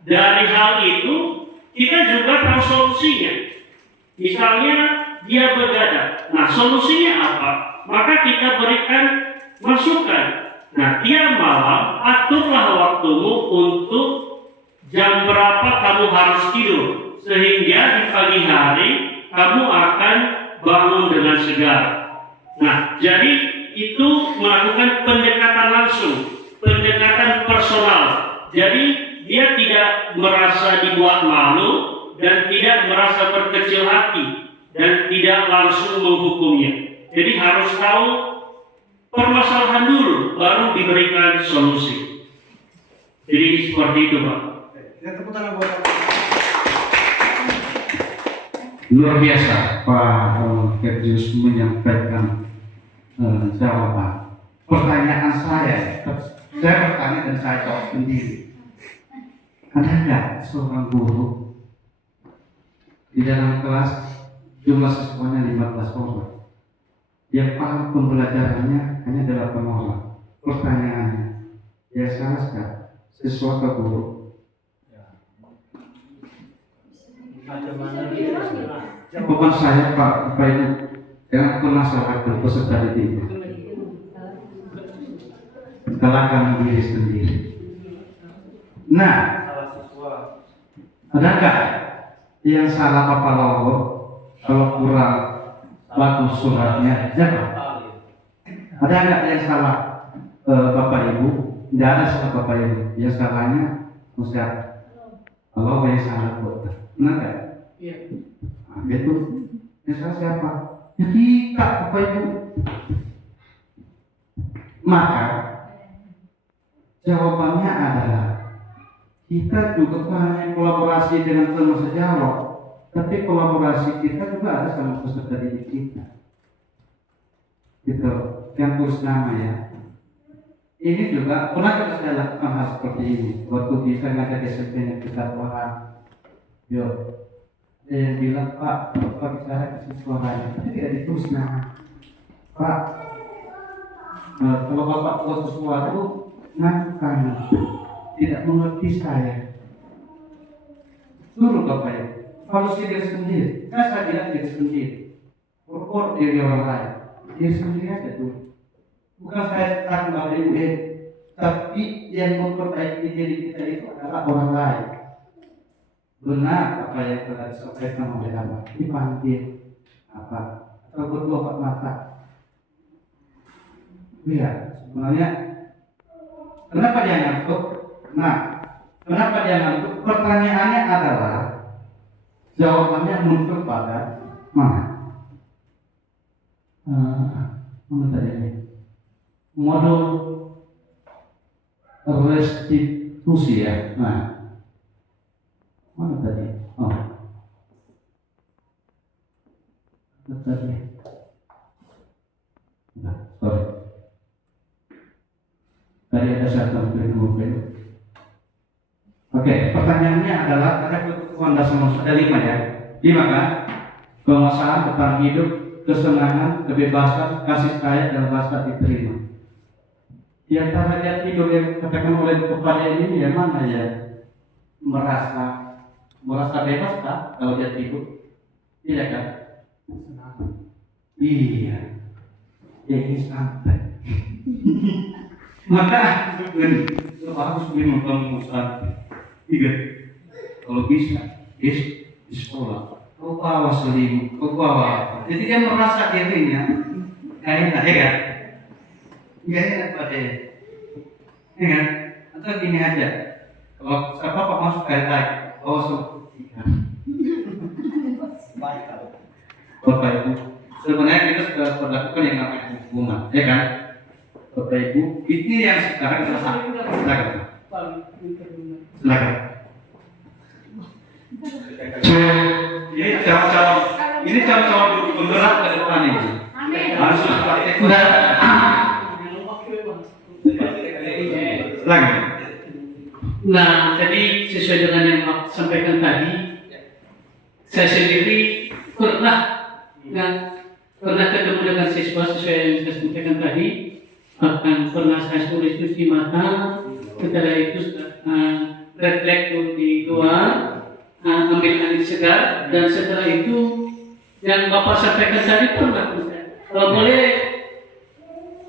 dari hal itu kita juga tahu solusinya. Misalnya dia bergadang. Nah, solusinya apa? Maka kita berikan masukan. Nah, tiap malam aturlah waktumu untuk jam berapa kamu harus tidur, sehingga di pagi hari kamu akan bangun dengan segar. Nah, jadi itu melakukan pendekatan langsung, pendekatan personal. Jadi dia tidak merasa dibuat malu dan tidak merasa berkecil hati dan tidak langsung menghukumnya. Jadi harus tahu permasalahan dulu, baru diberikan solusi. Jadi seperti itu, Pak. Luar biasa Pak Ferdius menyampaikan jawaban. Pertanyaan saya bertanya dan saya jawab sendiri. Ada nggak seorang guru di dalam kelas jumlah siswanya 15 orang, yang paham pembelajarannya hanya 8 orang? Pertanyaannya, ya salah siswa ke guru? Bukan saya Pak Ibu yang pernah salah peserta didik. Salahkan diri sendiri. Nah, ada nggak yang salah Bapak Logo kalau kurang bagus suratnya? Siapa? Ada nggak yang salah Bapak Ibu? Tidak ada salah Bapak Ibu. Yang salahnya Ustaz. Kalau yang salah buat, benar nggak? Iya. Nah, itu yang salah siapa? Ya kita Bapak Ibu. Maka jawabannya adalah kita juga bukan hanya kolaborasi dengan teman sejawat, tapi kolaborasi kita juga ada sama peserta didik kita. Gitu, yang tulis nama ya. Ini juga pernah kita saya lakukan hal seperti ini. Waktu bisa ngajak SMP-nya kita orang, yo, bilang Pak bicara kasih suaranya, tapi tidak ditulis nama. Pak, kalau Bapak buat sesuatu, ngakukan, tidak mengerti saya. Suruh Bapak ya, kalau diri sendiri, kan saya bilang diri sendiri. Ukur diri orang lain, diri sendiri aja tuh. Bukan saya takut Bapak Ibu, tapi yang memperbaiki diri kita itu adalah orang lain. Benar apa yang telah disampaikan oleh Anda, dipanggil apa? Atau berdua mata. Iya, sebenarnya kenapa dia ngantuk? Nah, kenapa dia ngantuk? Pertanyaannya adalah jawabannya muncul pada mana? Mana tadi ini? Modul restitusi ya. Nah, mana tadi? Oh, tadi. Nah, sorry. Tadi ada satu mobil. Oke, pertanyaannya adalah ada ketentuan dasar manusia ada 5 ya. 5 kan? Penguasaan, bertahan hidup, kesenangan, kebebasan, kasih sayang dan rasa diterima. Di antara dia tidur yang dikatakan oleh kepada ini yang mana ya? Merasa bebas tak kalau dia tidur? Tidak kan? Iya. Dia ingin santai. Maka harus memang pengusaha 3. Kalau bisa, di sekolah. Kau bawa selimut, kau bawa. Jadi dia merasa dirinya kayak ya. Gak enak pada ya kan? Atau gini aja, kalau Bapak masuk kayak Bapak Ibu, sebenarnya kita sudah berlakukan yang namanya hubungan, ya kan? Bapak Ibu, ini yang sekarang kita silakan. Ini calon-calon penggerak ke depan ini. Langsung praktek. Lagi. Nah, jadi sesuai dengan yang Pak sampaikan tadi, saya sendiri pernah ketemu dengan siswa sesuai yang saya sampaikan tadi. Bahkan pernah saya tulis cuci mata, setelah itu refleks di luar, ambil angin segar, dan setelah itu yang Bapak sampaikan tadi pernah. Kalau boleh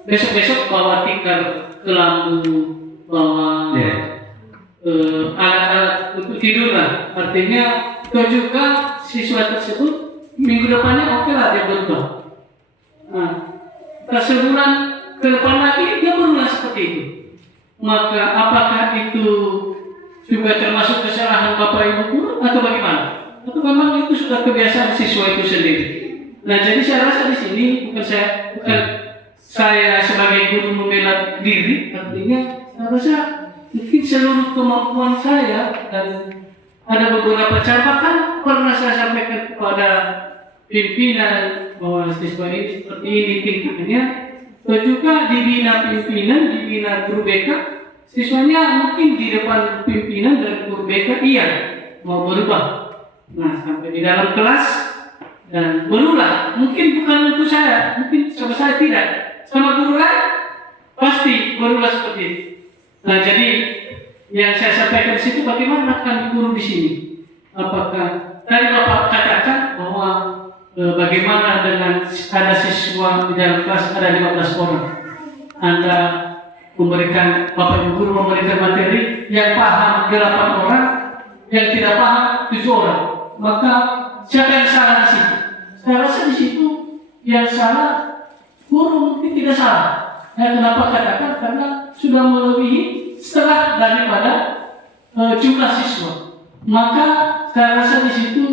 besok-besok bawa tikar ke lampu, bawa alat-alat untuk tidur lah. Artinya juga siswa tersebut minggu depannya oke lah dia berubah. Nah, sebulan ke depan lagi dia berulang seperti itu. Maka apakah itu juga termasuk kesalahan Bapak Ibu guru atau bagaimana? Atau memang itu sudah kebiasaan siswa itu sendiri? Nah, jadi saya rasa di sini bukan saya sebagai guru membela diri, artinya saya rasa mungkin seluruh kemampuan saya dan ada beberapa cara, bahkan pernah saya sampaikan kepada pimpinan bahwa siswa ini seperti ini tingkatnya. Juga dibina pimpinan, dibina guru BK, siswanya mungkin di depan pimpinan dan guru BK iya mau berubah. Nah, sampai di dalam kelas dan berulang, mungkin bukan untuk saya, mungkin sama saya tidak, sama guru lain pasti berulang seperti itu. Nah, jadi yang saya sampaikan di situ bagaimana kami guru di sini? Apakah tadi Bapak katakan bahwa bagaimana dengan ada siswa di dalam kelas ada 15 orang, Anda memberikan Bapak Ibu guru memberikan materi yang paham 8 orang, yang tidak paham 7 orang, maka siapa yang salah di situ? Saya rasa di situ yang salah guru mungkin tidak salah. Kenapa katakan? Karena sudah melebihi setengah daripada jumlah siswa. Maka saya rasa di situ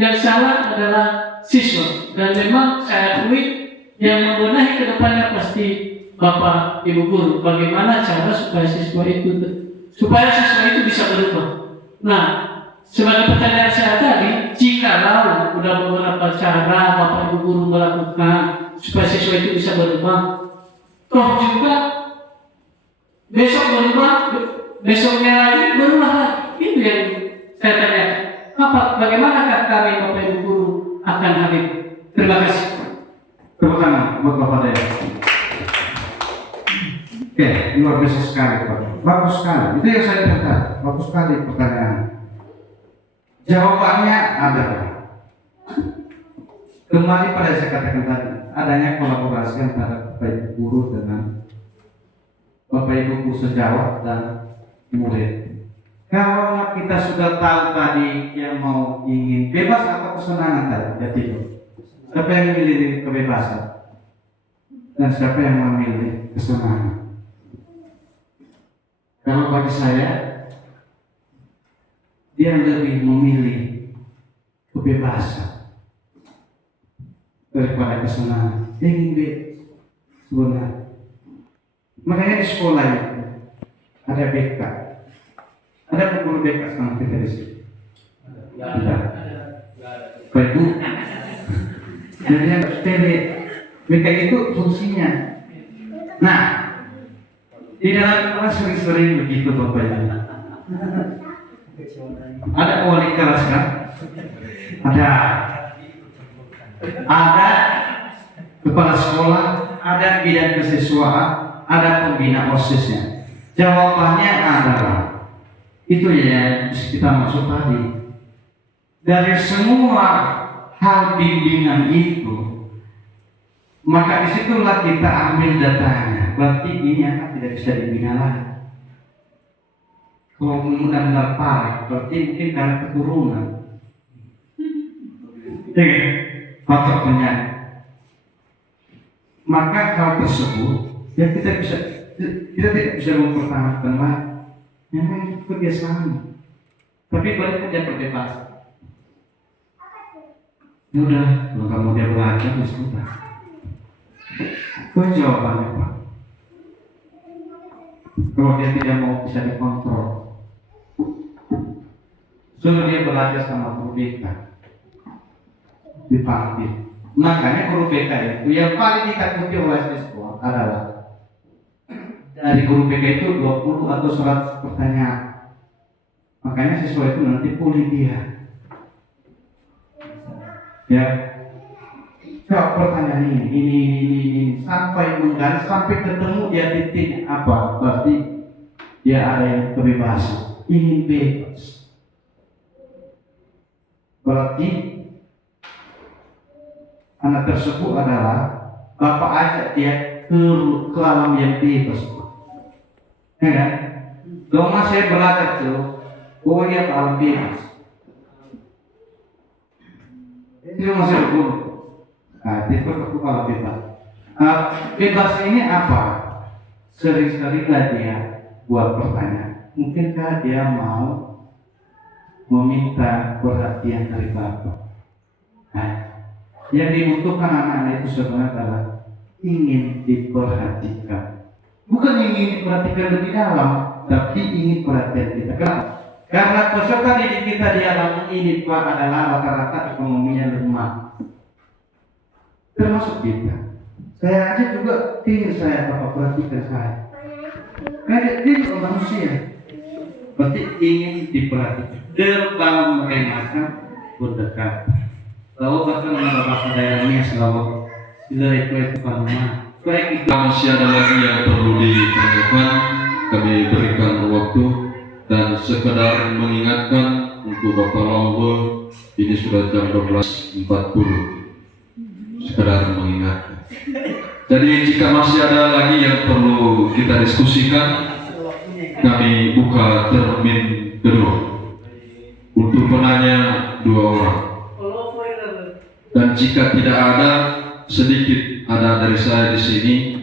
yang salah adalah siswa. Dan memang saya akui yang membenahi ke depannya pasti Bapak Ibu guru. Bagaimana cara supaya siswa itu bisa berubah. Nah, sebagai pertanyaan saya tadi, jikalau udah beberapa cara Bapak Ibu guru melakukan supaya siswa itu bisa berubah, toh juga besok berubah, besoknya lagi berubah lagi. Itu yang saya tanyakan. Bagaimanakah kami Bapak Ibu guru akan hadir? Terima kasih. Tepuk tangan buat Bapak Dea. Oke, luar biasa sekali Pak. Bagus sekali. Itu yang saya kata. Bagus sekali pertanyaan. Jawabannya adalah kembali pada saya katakan tadi, adanya kolaborasi antara Bapak Ibu guru dengan Bapak Ibu guru sejawat dan murid. Kalau kita sudah tahu tadi yang mau ingin bebas atau kesenangan tadi, ya tidur. Siapa yang memilih kebebasan dan siapa yang memilih kesenangan? Kalau bagi saya, dia lebih memilih kebebasan daripada kesenangan. Dia ingin bebas sebenarnya. Makanya di sekolah itu ada BK. Ada guru BK sama kita di sini? Ada. Pak Ibu, jadi yang sepele BK itu fungsinya. Nah, di dalam kelas sering-sering begitu Bapak Ibu. Ada wali kelas kan? Ada kepala sekolah, ada bidang kesiswaan, ada pembina OSIS-nya. Jawabannya adalah itu ya kita maksud tadi. Dari semua hal bimbingan itu, maka disitulah kita ambil datanya. Berarti ini akan tidak bisa dibina lagi. Kalau benar-benar parah, berarti mungkin karena keturunan. Faktor penyakit. Maka hal tersebut ya kita tidak bisa mempertahankan lagi. Memang itu kebiasaan. Tapi balik aja kebebasan. Ya udah, kalau kamu dia belajar ya sudah. Itu jawabannya Pak. Kalau dia tidak mau bisa dikontrol, suruh dia belajar sama guru BK, dipanggil, Makanya guru BK itu yang paling ditakuti oleh siswa adalah dari guru BK itu 20 atau 100 pertanyaan. Makanya siswa itu nanti pulih dia. Ya, jawab pertanyaan ini sampai menggali sampai ketemu dia titik apa, berarti dia ada yang kebebasan, ingin bebas. Berarti anak tersebut adalah bapak ajak dia ke alam yang bebas. Ya kan? Doma saya belajar tuh, dia ke alam bebas. Itu masih hukum. Nah, itu ke alam bebas. Bebas ini apa? Sering-sering dia buat pertanyaan. Mungkinkah dia mau meminta perhatian dari bapak? Nah, yang dibutuhkan anak-anak itu sebenarnya adalah ingin diperhatikan, bukan ingin diperhatikan lebih dalam, tapi ingin perhatian kita. Kenapa? Karena peserta didik kita di alam ini Pak adalah rata-rata ekonominya lemah, termasuk kita. Saya aja juga ingin saya bapak perhatikan saya. Karena dia juga manusia, berarti ingin diperhatikan. Dalam mereka berdekat. Lalu bahkan bahasa daerahnya selalu sila itu panama. Masih ada lagi yang perlu ditanyakan, kami berikan waktu dan sekedar mengingatkan untuk Bapak Lombo, ini sudah jam 12.40. Sekedar mengingatkan. Jadi jika masih ada lagi yang perlu kita diskusikan, kami buka termin kedua. Untuk penanya 2 orang. Dan jika tidak ada, sedikit ada dari saya di sini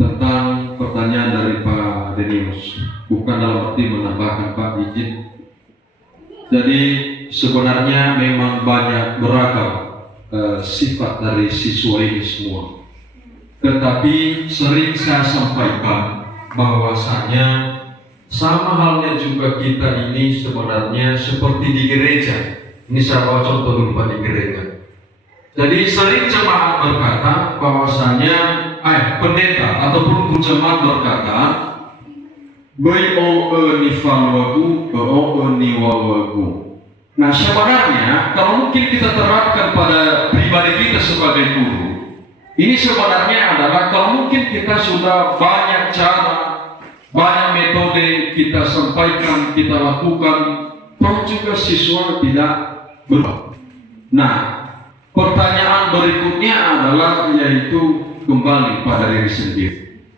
tentang pertanyaan dari Pak Denius. Bukan dalam arti menambahkan Pak izin. Jadi sebenarnya memang banyak beragam sifat dari siswa ini semua. Tetapi sering saya sampaikan bahwasanya sama halnya juga kita ini sebenarnya seperti di gereja. Ini saya bawa contoh dulu Pak di gereja. Jadi sering jemaat berkata bahwasanya pendeta ataupun jemaat berkata Nah sebenarnya kalau mungkin kita terapkan pada pribadi kita sebagai guru, ini sebenarnya adalah kalau mungkin kita sudah banyak cara, banyak metode kita sampaikan, kita lakukan, toh juga siswa tidak berubah. Nah, pertanyaan berikutnya adalah yaitu kembali pada diri sendiri.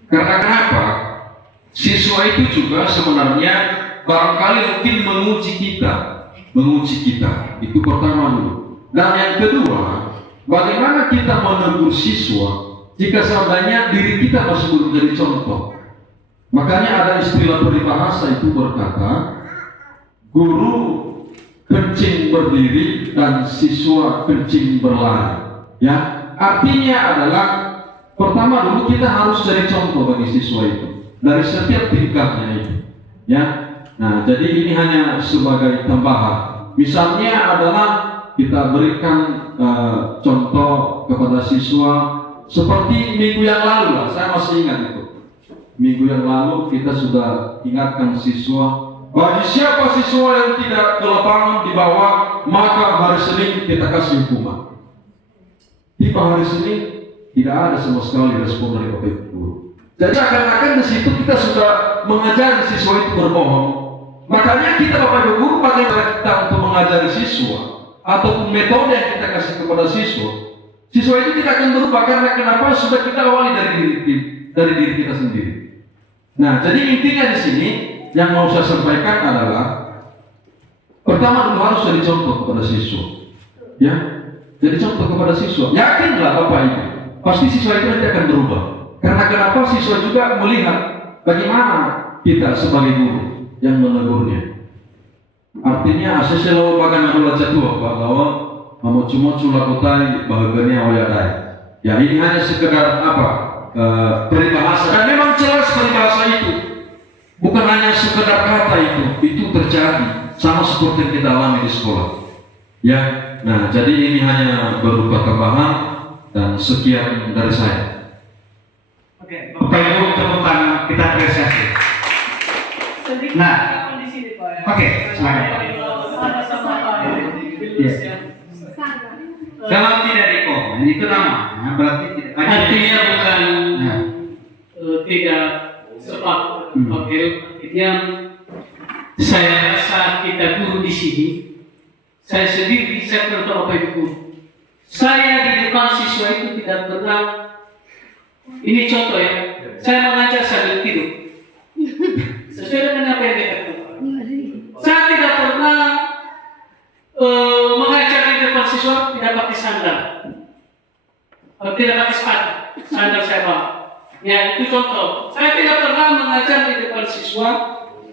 Karena kenapa? Siswa itu juga sebenarnya barangkali mungkin menguji kita. Itu pertama dulu. Dan yang kedua, bagaimana kita menegur siswa jika seandainya diri kita masih belum jadi contoh. Makanya ada istilah peribahasa itu berkata, guru kencing berdiri dan siswa kencing berlari. Ya, artinya adalah pertama dulu kita harus jadi contoh bagi siswa itu dari setiap tingkatnya itu. Ya, nah jadi ini hanya sebagai tambahan. Misalnya adalah kita berikan contoh kepada siswa seperti minggu yang lalu lah. Saya masih ingat itu. Minggu yang lalu kita sudah ingatkan siswa, bagi siapa siswa yang tidak ke lapangan di bawah, maka hari Senin kita kasih hukuman. Tiba hari Senin tidak ada sama sekali respon dari Bapak Ibu guru. Jadi akan-akan di situ kita sudah mengajari siswa itu berbohong. Makanya kita Bapak Ibu guru bagaimana kita untuk mengajari siswa ataupun metode yang kita kasih kepada siswa. Siswa itu tidak akan berubah karena kenapa? Sudah kita awali dari diri kita sendiri. Nah, jadi intinya di sini yang mau saya sampaikan adalah pertama dulu harus jadi contoh kepada siswa. Ya, jadi contoh kepada siswa. Yakinlah Bapak Ibu, pasti siswa itu nanti akan berubah. Karena kenapa? Siswa juga melihat bagaimana kita sebagai guru yang menegurnya. Artinya asal selalu bagaimana belajar tua Pak bahwa mau cuma lakukan bahagiannya oyadai. Ya ini hanya sekedar apa? Peribahasa, dan memang jelas peribahasa itu bukan hanya sekedar kata itu terjadi sama seperti yang kita alami di sekolah. Ya, nah jadi ini hanya berupa tambahan dan sekian dari saya. Oke, Bapak Ibu tepuk tangan kita apresiasi. Sedikit Nah. di sini Pak ya. Oke, silakan Pak. Sama-sama Pak. Yes. Kalau tidak dikomen itu nama, berarti tidak ada. Artinya bukan Nah. tidak sepakat. Oke, artinya saya rasa kita guru di sini, saya sendiri, saya pernah Bapak Ibu, saya di depan siswa itu tidak pernah, ini contoh ya, saya mengajar sambil tidur. Sesuai dengan apa yang dikatakan. Saya tidak pernah mengajar di depan siswa tidak pakai sandal, tidak pakai sepatu, sandal saya bawa. Ya itu contoh. Saya tidak pernah mengajar di depan siswa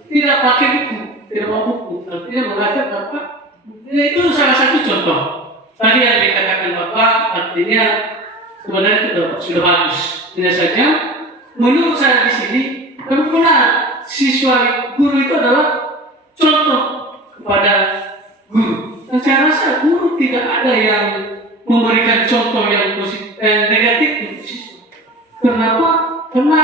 tidak pakai buku, tidak bawa buku, artinya mengajar tanpa. Ya, itu salah satu contoh. Tadi yang dikatakan Bapak, artinya sebenarnya itu sudah bagus. Tidak saja, menurut saya di sini, benar siswa guru itu adalah contoh kepada guru. Dan saya rasa guru tidak ada yang memberikan contoh yang positif, negatif untuk siswa. Kenapa? Karena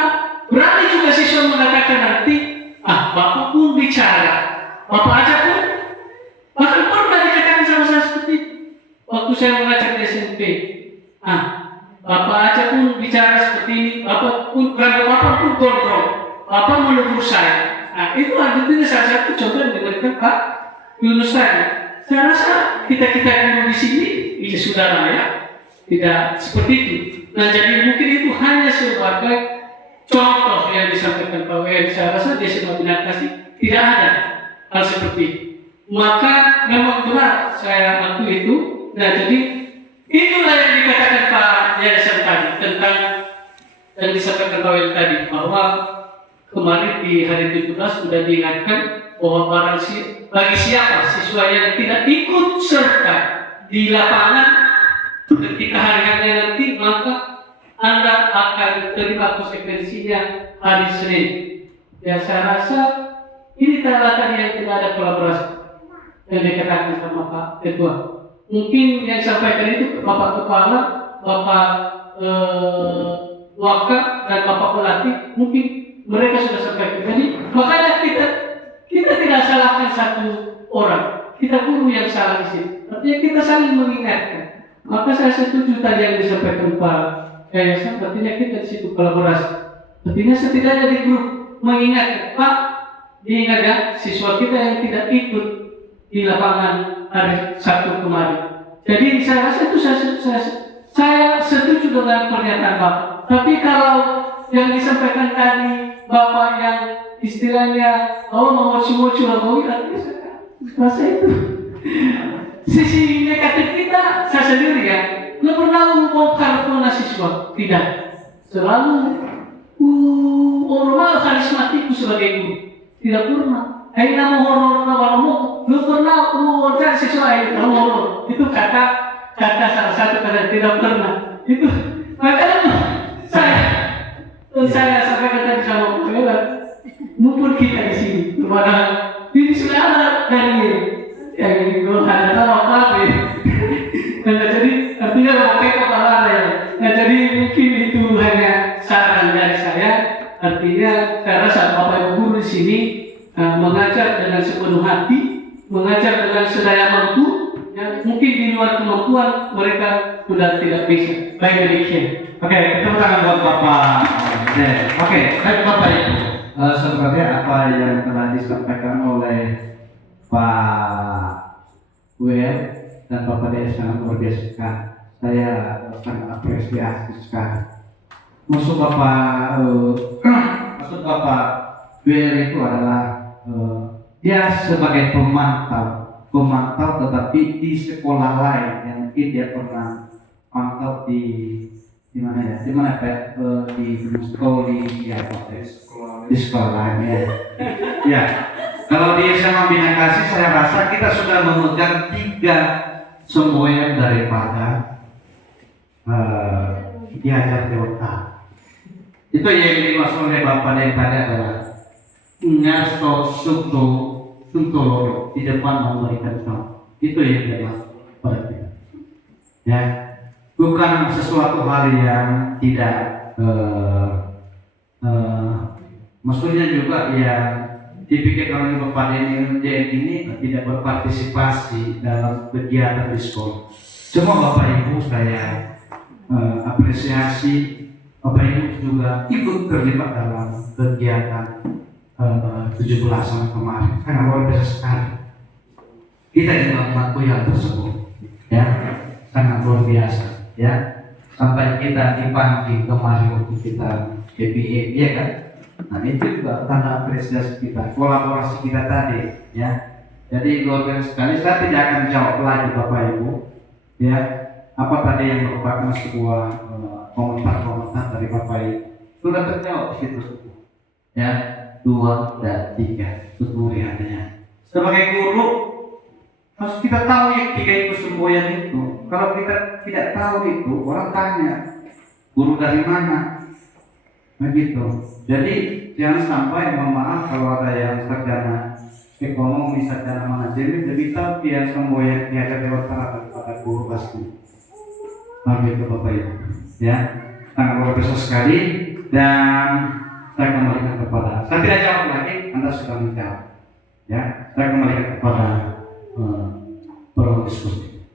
berani juga siswa mengatakan nanti, Bapak pun bicara, Bapak aja pun, bahkan pernah dikatakan sama saya seperti itu. Waktu saya mengajar di SMP, Bapak aja pun bicara seperti ini, Bapak pun gondrong, Bapak menegur saya. Itu artinya salah satu contoh yang diberikan Pak Yunus tadi. Saya rasa kita guru di sini, ini saudara ya, tidak seperti itu. Nah jadi mungkin itu hanya sebagai contoh yang disampaikan Pak WN. Saya rasa di semua bidang kasih tidak ada hal seperti itu. Maka memang benar saya akui itu. Nah jadi itulah yang dikatakan Pak Yayasan tadi tentang yang disampaikan Pak WN tadi, bahwa kemarin di hari 17 sudah diingatkan bahwa bagi siapa siswa yang tidak ikut serta di lapangan ketika hari-harinya nanti, maka Anda akan terima konsekuensinya hari Senin. Ya saya rasa ini tanda-tanda yang tidak ada kolaborasi yang dikatakan sama Pak Ketua. Mungkin yang disampaikan itu Bapak Kepala, Bapak Wakil dan Bapak Pelatih, mungkin mereka sudah sampaikan. Jadi makanya kita tidak salahkan satu orang, kita guru yang salah di sini. Artinya kita saling mengingatkan. Maka saya setuju tadi yang disampaikan Pak Yayasan, artinya kita di situ kolaborasi. Artinya setidaknya di grup mengingatkan, Pak, diingat ya siswa kita yang tidak ikut di lapangan hari Sabtu kemarin. Jadi saya rasa itu saya setuju dengan pernyataan Bapak. Tapi kalau yang disampaikan tadi Bapak yang istilahnya memoci-moci artinya saya rasa itu sisi negatif kita. Saya sendiri ya nggak pernah membongkar puna siswa, tidak, selalu normal karismatiku sebagai guru, tidak pernah. Nama horor belum pernah wawancara siswa itu kata salah satu kata tidak pernah itu. Makanya saya sampaikan tadi sama Pak Ewan, mumpun kita di sini kepada ini sudah ada dari yang belum ada apa nah jadi artinya pakai kepala ya. Nah jadi mungkin itu hanya saran dari saya. Artinya saya rasa Bapak Ibu guru di sini mengajar dengan sepenuh hati, mengajar dengan sedaya mampu. Ya, mungkin di luar kemampuan mereka sudah tidak bisa. Baik demikian. Oke, kita tangan buat Bapak. Oke, baik Bapak Ibu. Seperti apa yang telah disampaikan oleh Pak Wel dan Bapak Des sangat luar biasa sekali. Saya sangat apresiasi sekali. Maksud Bapak Wel itu adalah dia sebagai pemantau tetapi di sekolah lain yang mungkin dia pernah pantau di mana ya di sekolah lain ya. Ya, kalau di SMA Bina Kasih saya rasa kita sudah memegang 3 semboyan daripada diajar Dewata. Itu yang dimaksud oleh Bapak yang tadi adalah Nyasto Suntoloyo di depan memberikan contoh. Itu yang dia maksud. ya, bukan sesuatu hal yang tidak maksudnya juga yang dipikirkan oleh Bapak DN ini tidak berpartisipasi dalam kegiatan di sekolah. Semua Bapak Ibu saya apresiasi, Bapak Ibu juga ikut terlibat dalam kegiatan 17-an kemarin, karena luar biasa sekali. Kita juga mengakui hal tersebut, ya, sangat luar biasa, ya. Sampai kita dipanggil kemarin waktu kita KPA, ya kan? Nah itu juga tanda apresiasi kita, kolaborasi kita tadi, ya. Jadi luar biasa sekali. Saya tidak akan jawab lagi Bapak Ibu, ya. Apa tadi yang merupakan sebuah komentar-komentar dari Bapak Ibu sudah terjawab di situ, ya. 2 dan 3 tuturi adanya. Sebagai guru harus kita tahu yang 3 itu semboyan itu. Kalau kita tidak tahu itu, orang tanya guru dari mana, begitu. Jadi jangan sampai, mohon maaf kalau ada yang sarjana ekonomi, sarjana manajemen, lebih tahu dia semboyan tiada dewasa pada guru pasti. Begitu Bapak Ibu, ya, sangat luar biasa sekali. Dan saya kembalikan kepada, saya tidak jawab lagi, Anda sudah menjawab, ya. Saya kembalikan kepada diskusi.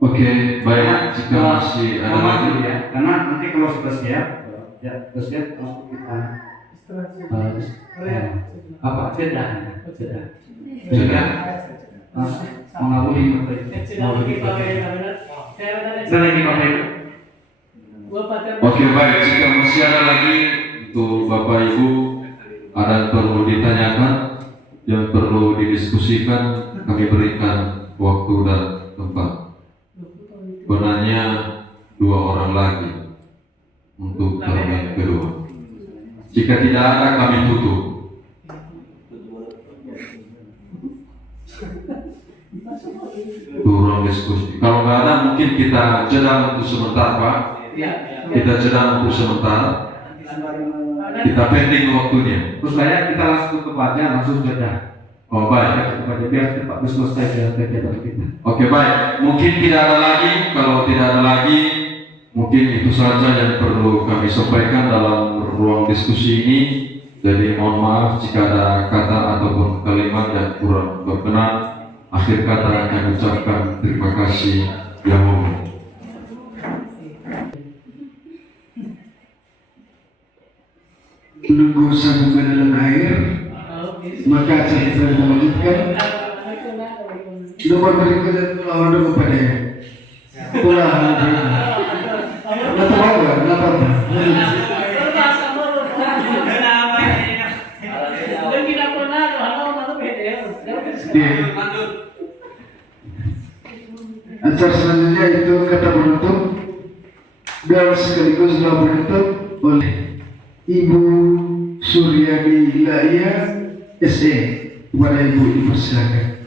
Oke, baik. Jika masih ada lagi, ya, karena nanti kalau sudah siap, ya sudah siap langsung kita jeda. Mengawali oke, baik. Jika masih ada lagi untuk Bapak Ibu ada yang perlu ditanyakan, yang perlu didiskusikan, kami berikan waktu dan tempat. Benarnya 2 orang lagi untuk termin kedua. Jika tidak ada, kami tutup. Ruang diskusi. Kalau nggak ada, mungkin kita jeda untuk sementara, Pak. Kita jeda untuk sementara. Kita pending waktunya. Terus kita langsung tutup aja, langsung jeda. Oh baik. Biar cepat selesai kegiatan kita. Oke, baik. Mungkin tidak ada lagi. Kalau tidak ada lagi, mungkin itu saja yang perlu kami sampaikan dalam ruang diskusi ini. Jadi mohon maaf jika ada kata ataupun kalimat yang kurang berkenan. Akhir kata akan ucapkan terima kasih yang mulia. Menunggu sambungan dalam air, maka saya akan melanjutkan. Nomor berikutnya lawan dulu pada pulang. Atau apa? Kenapa? Acara selanjutnya itu kata penutup dan sekaligus doa penutup oleh Ibu Suryani Ilaiya SE. Kepada Ibu dipersilakan.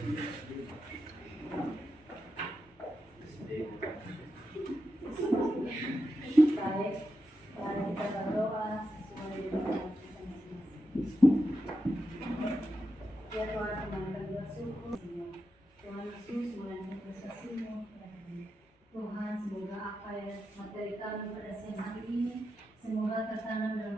Tuhan, semoga apa yang materi kami pada siang hari ini semoga tertanam dalam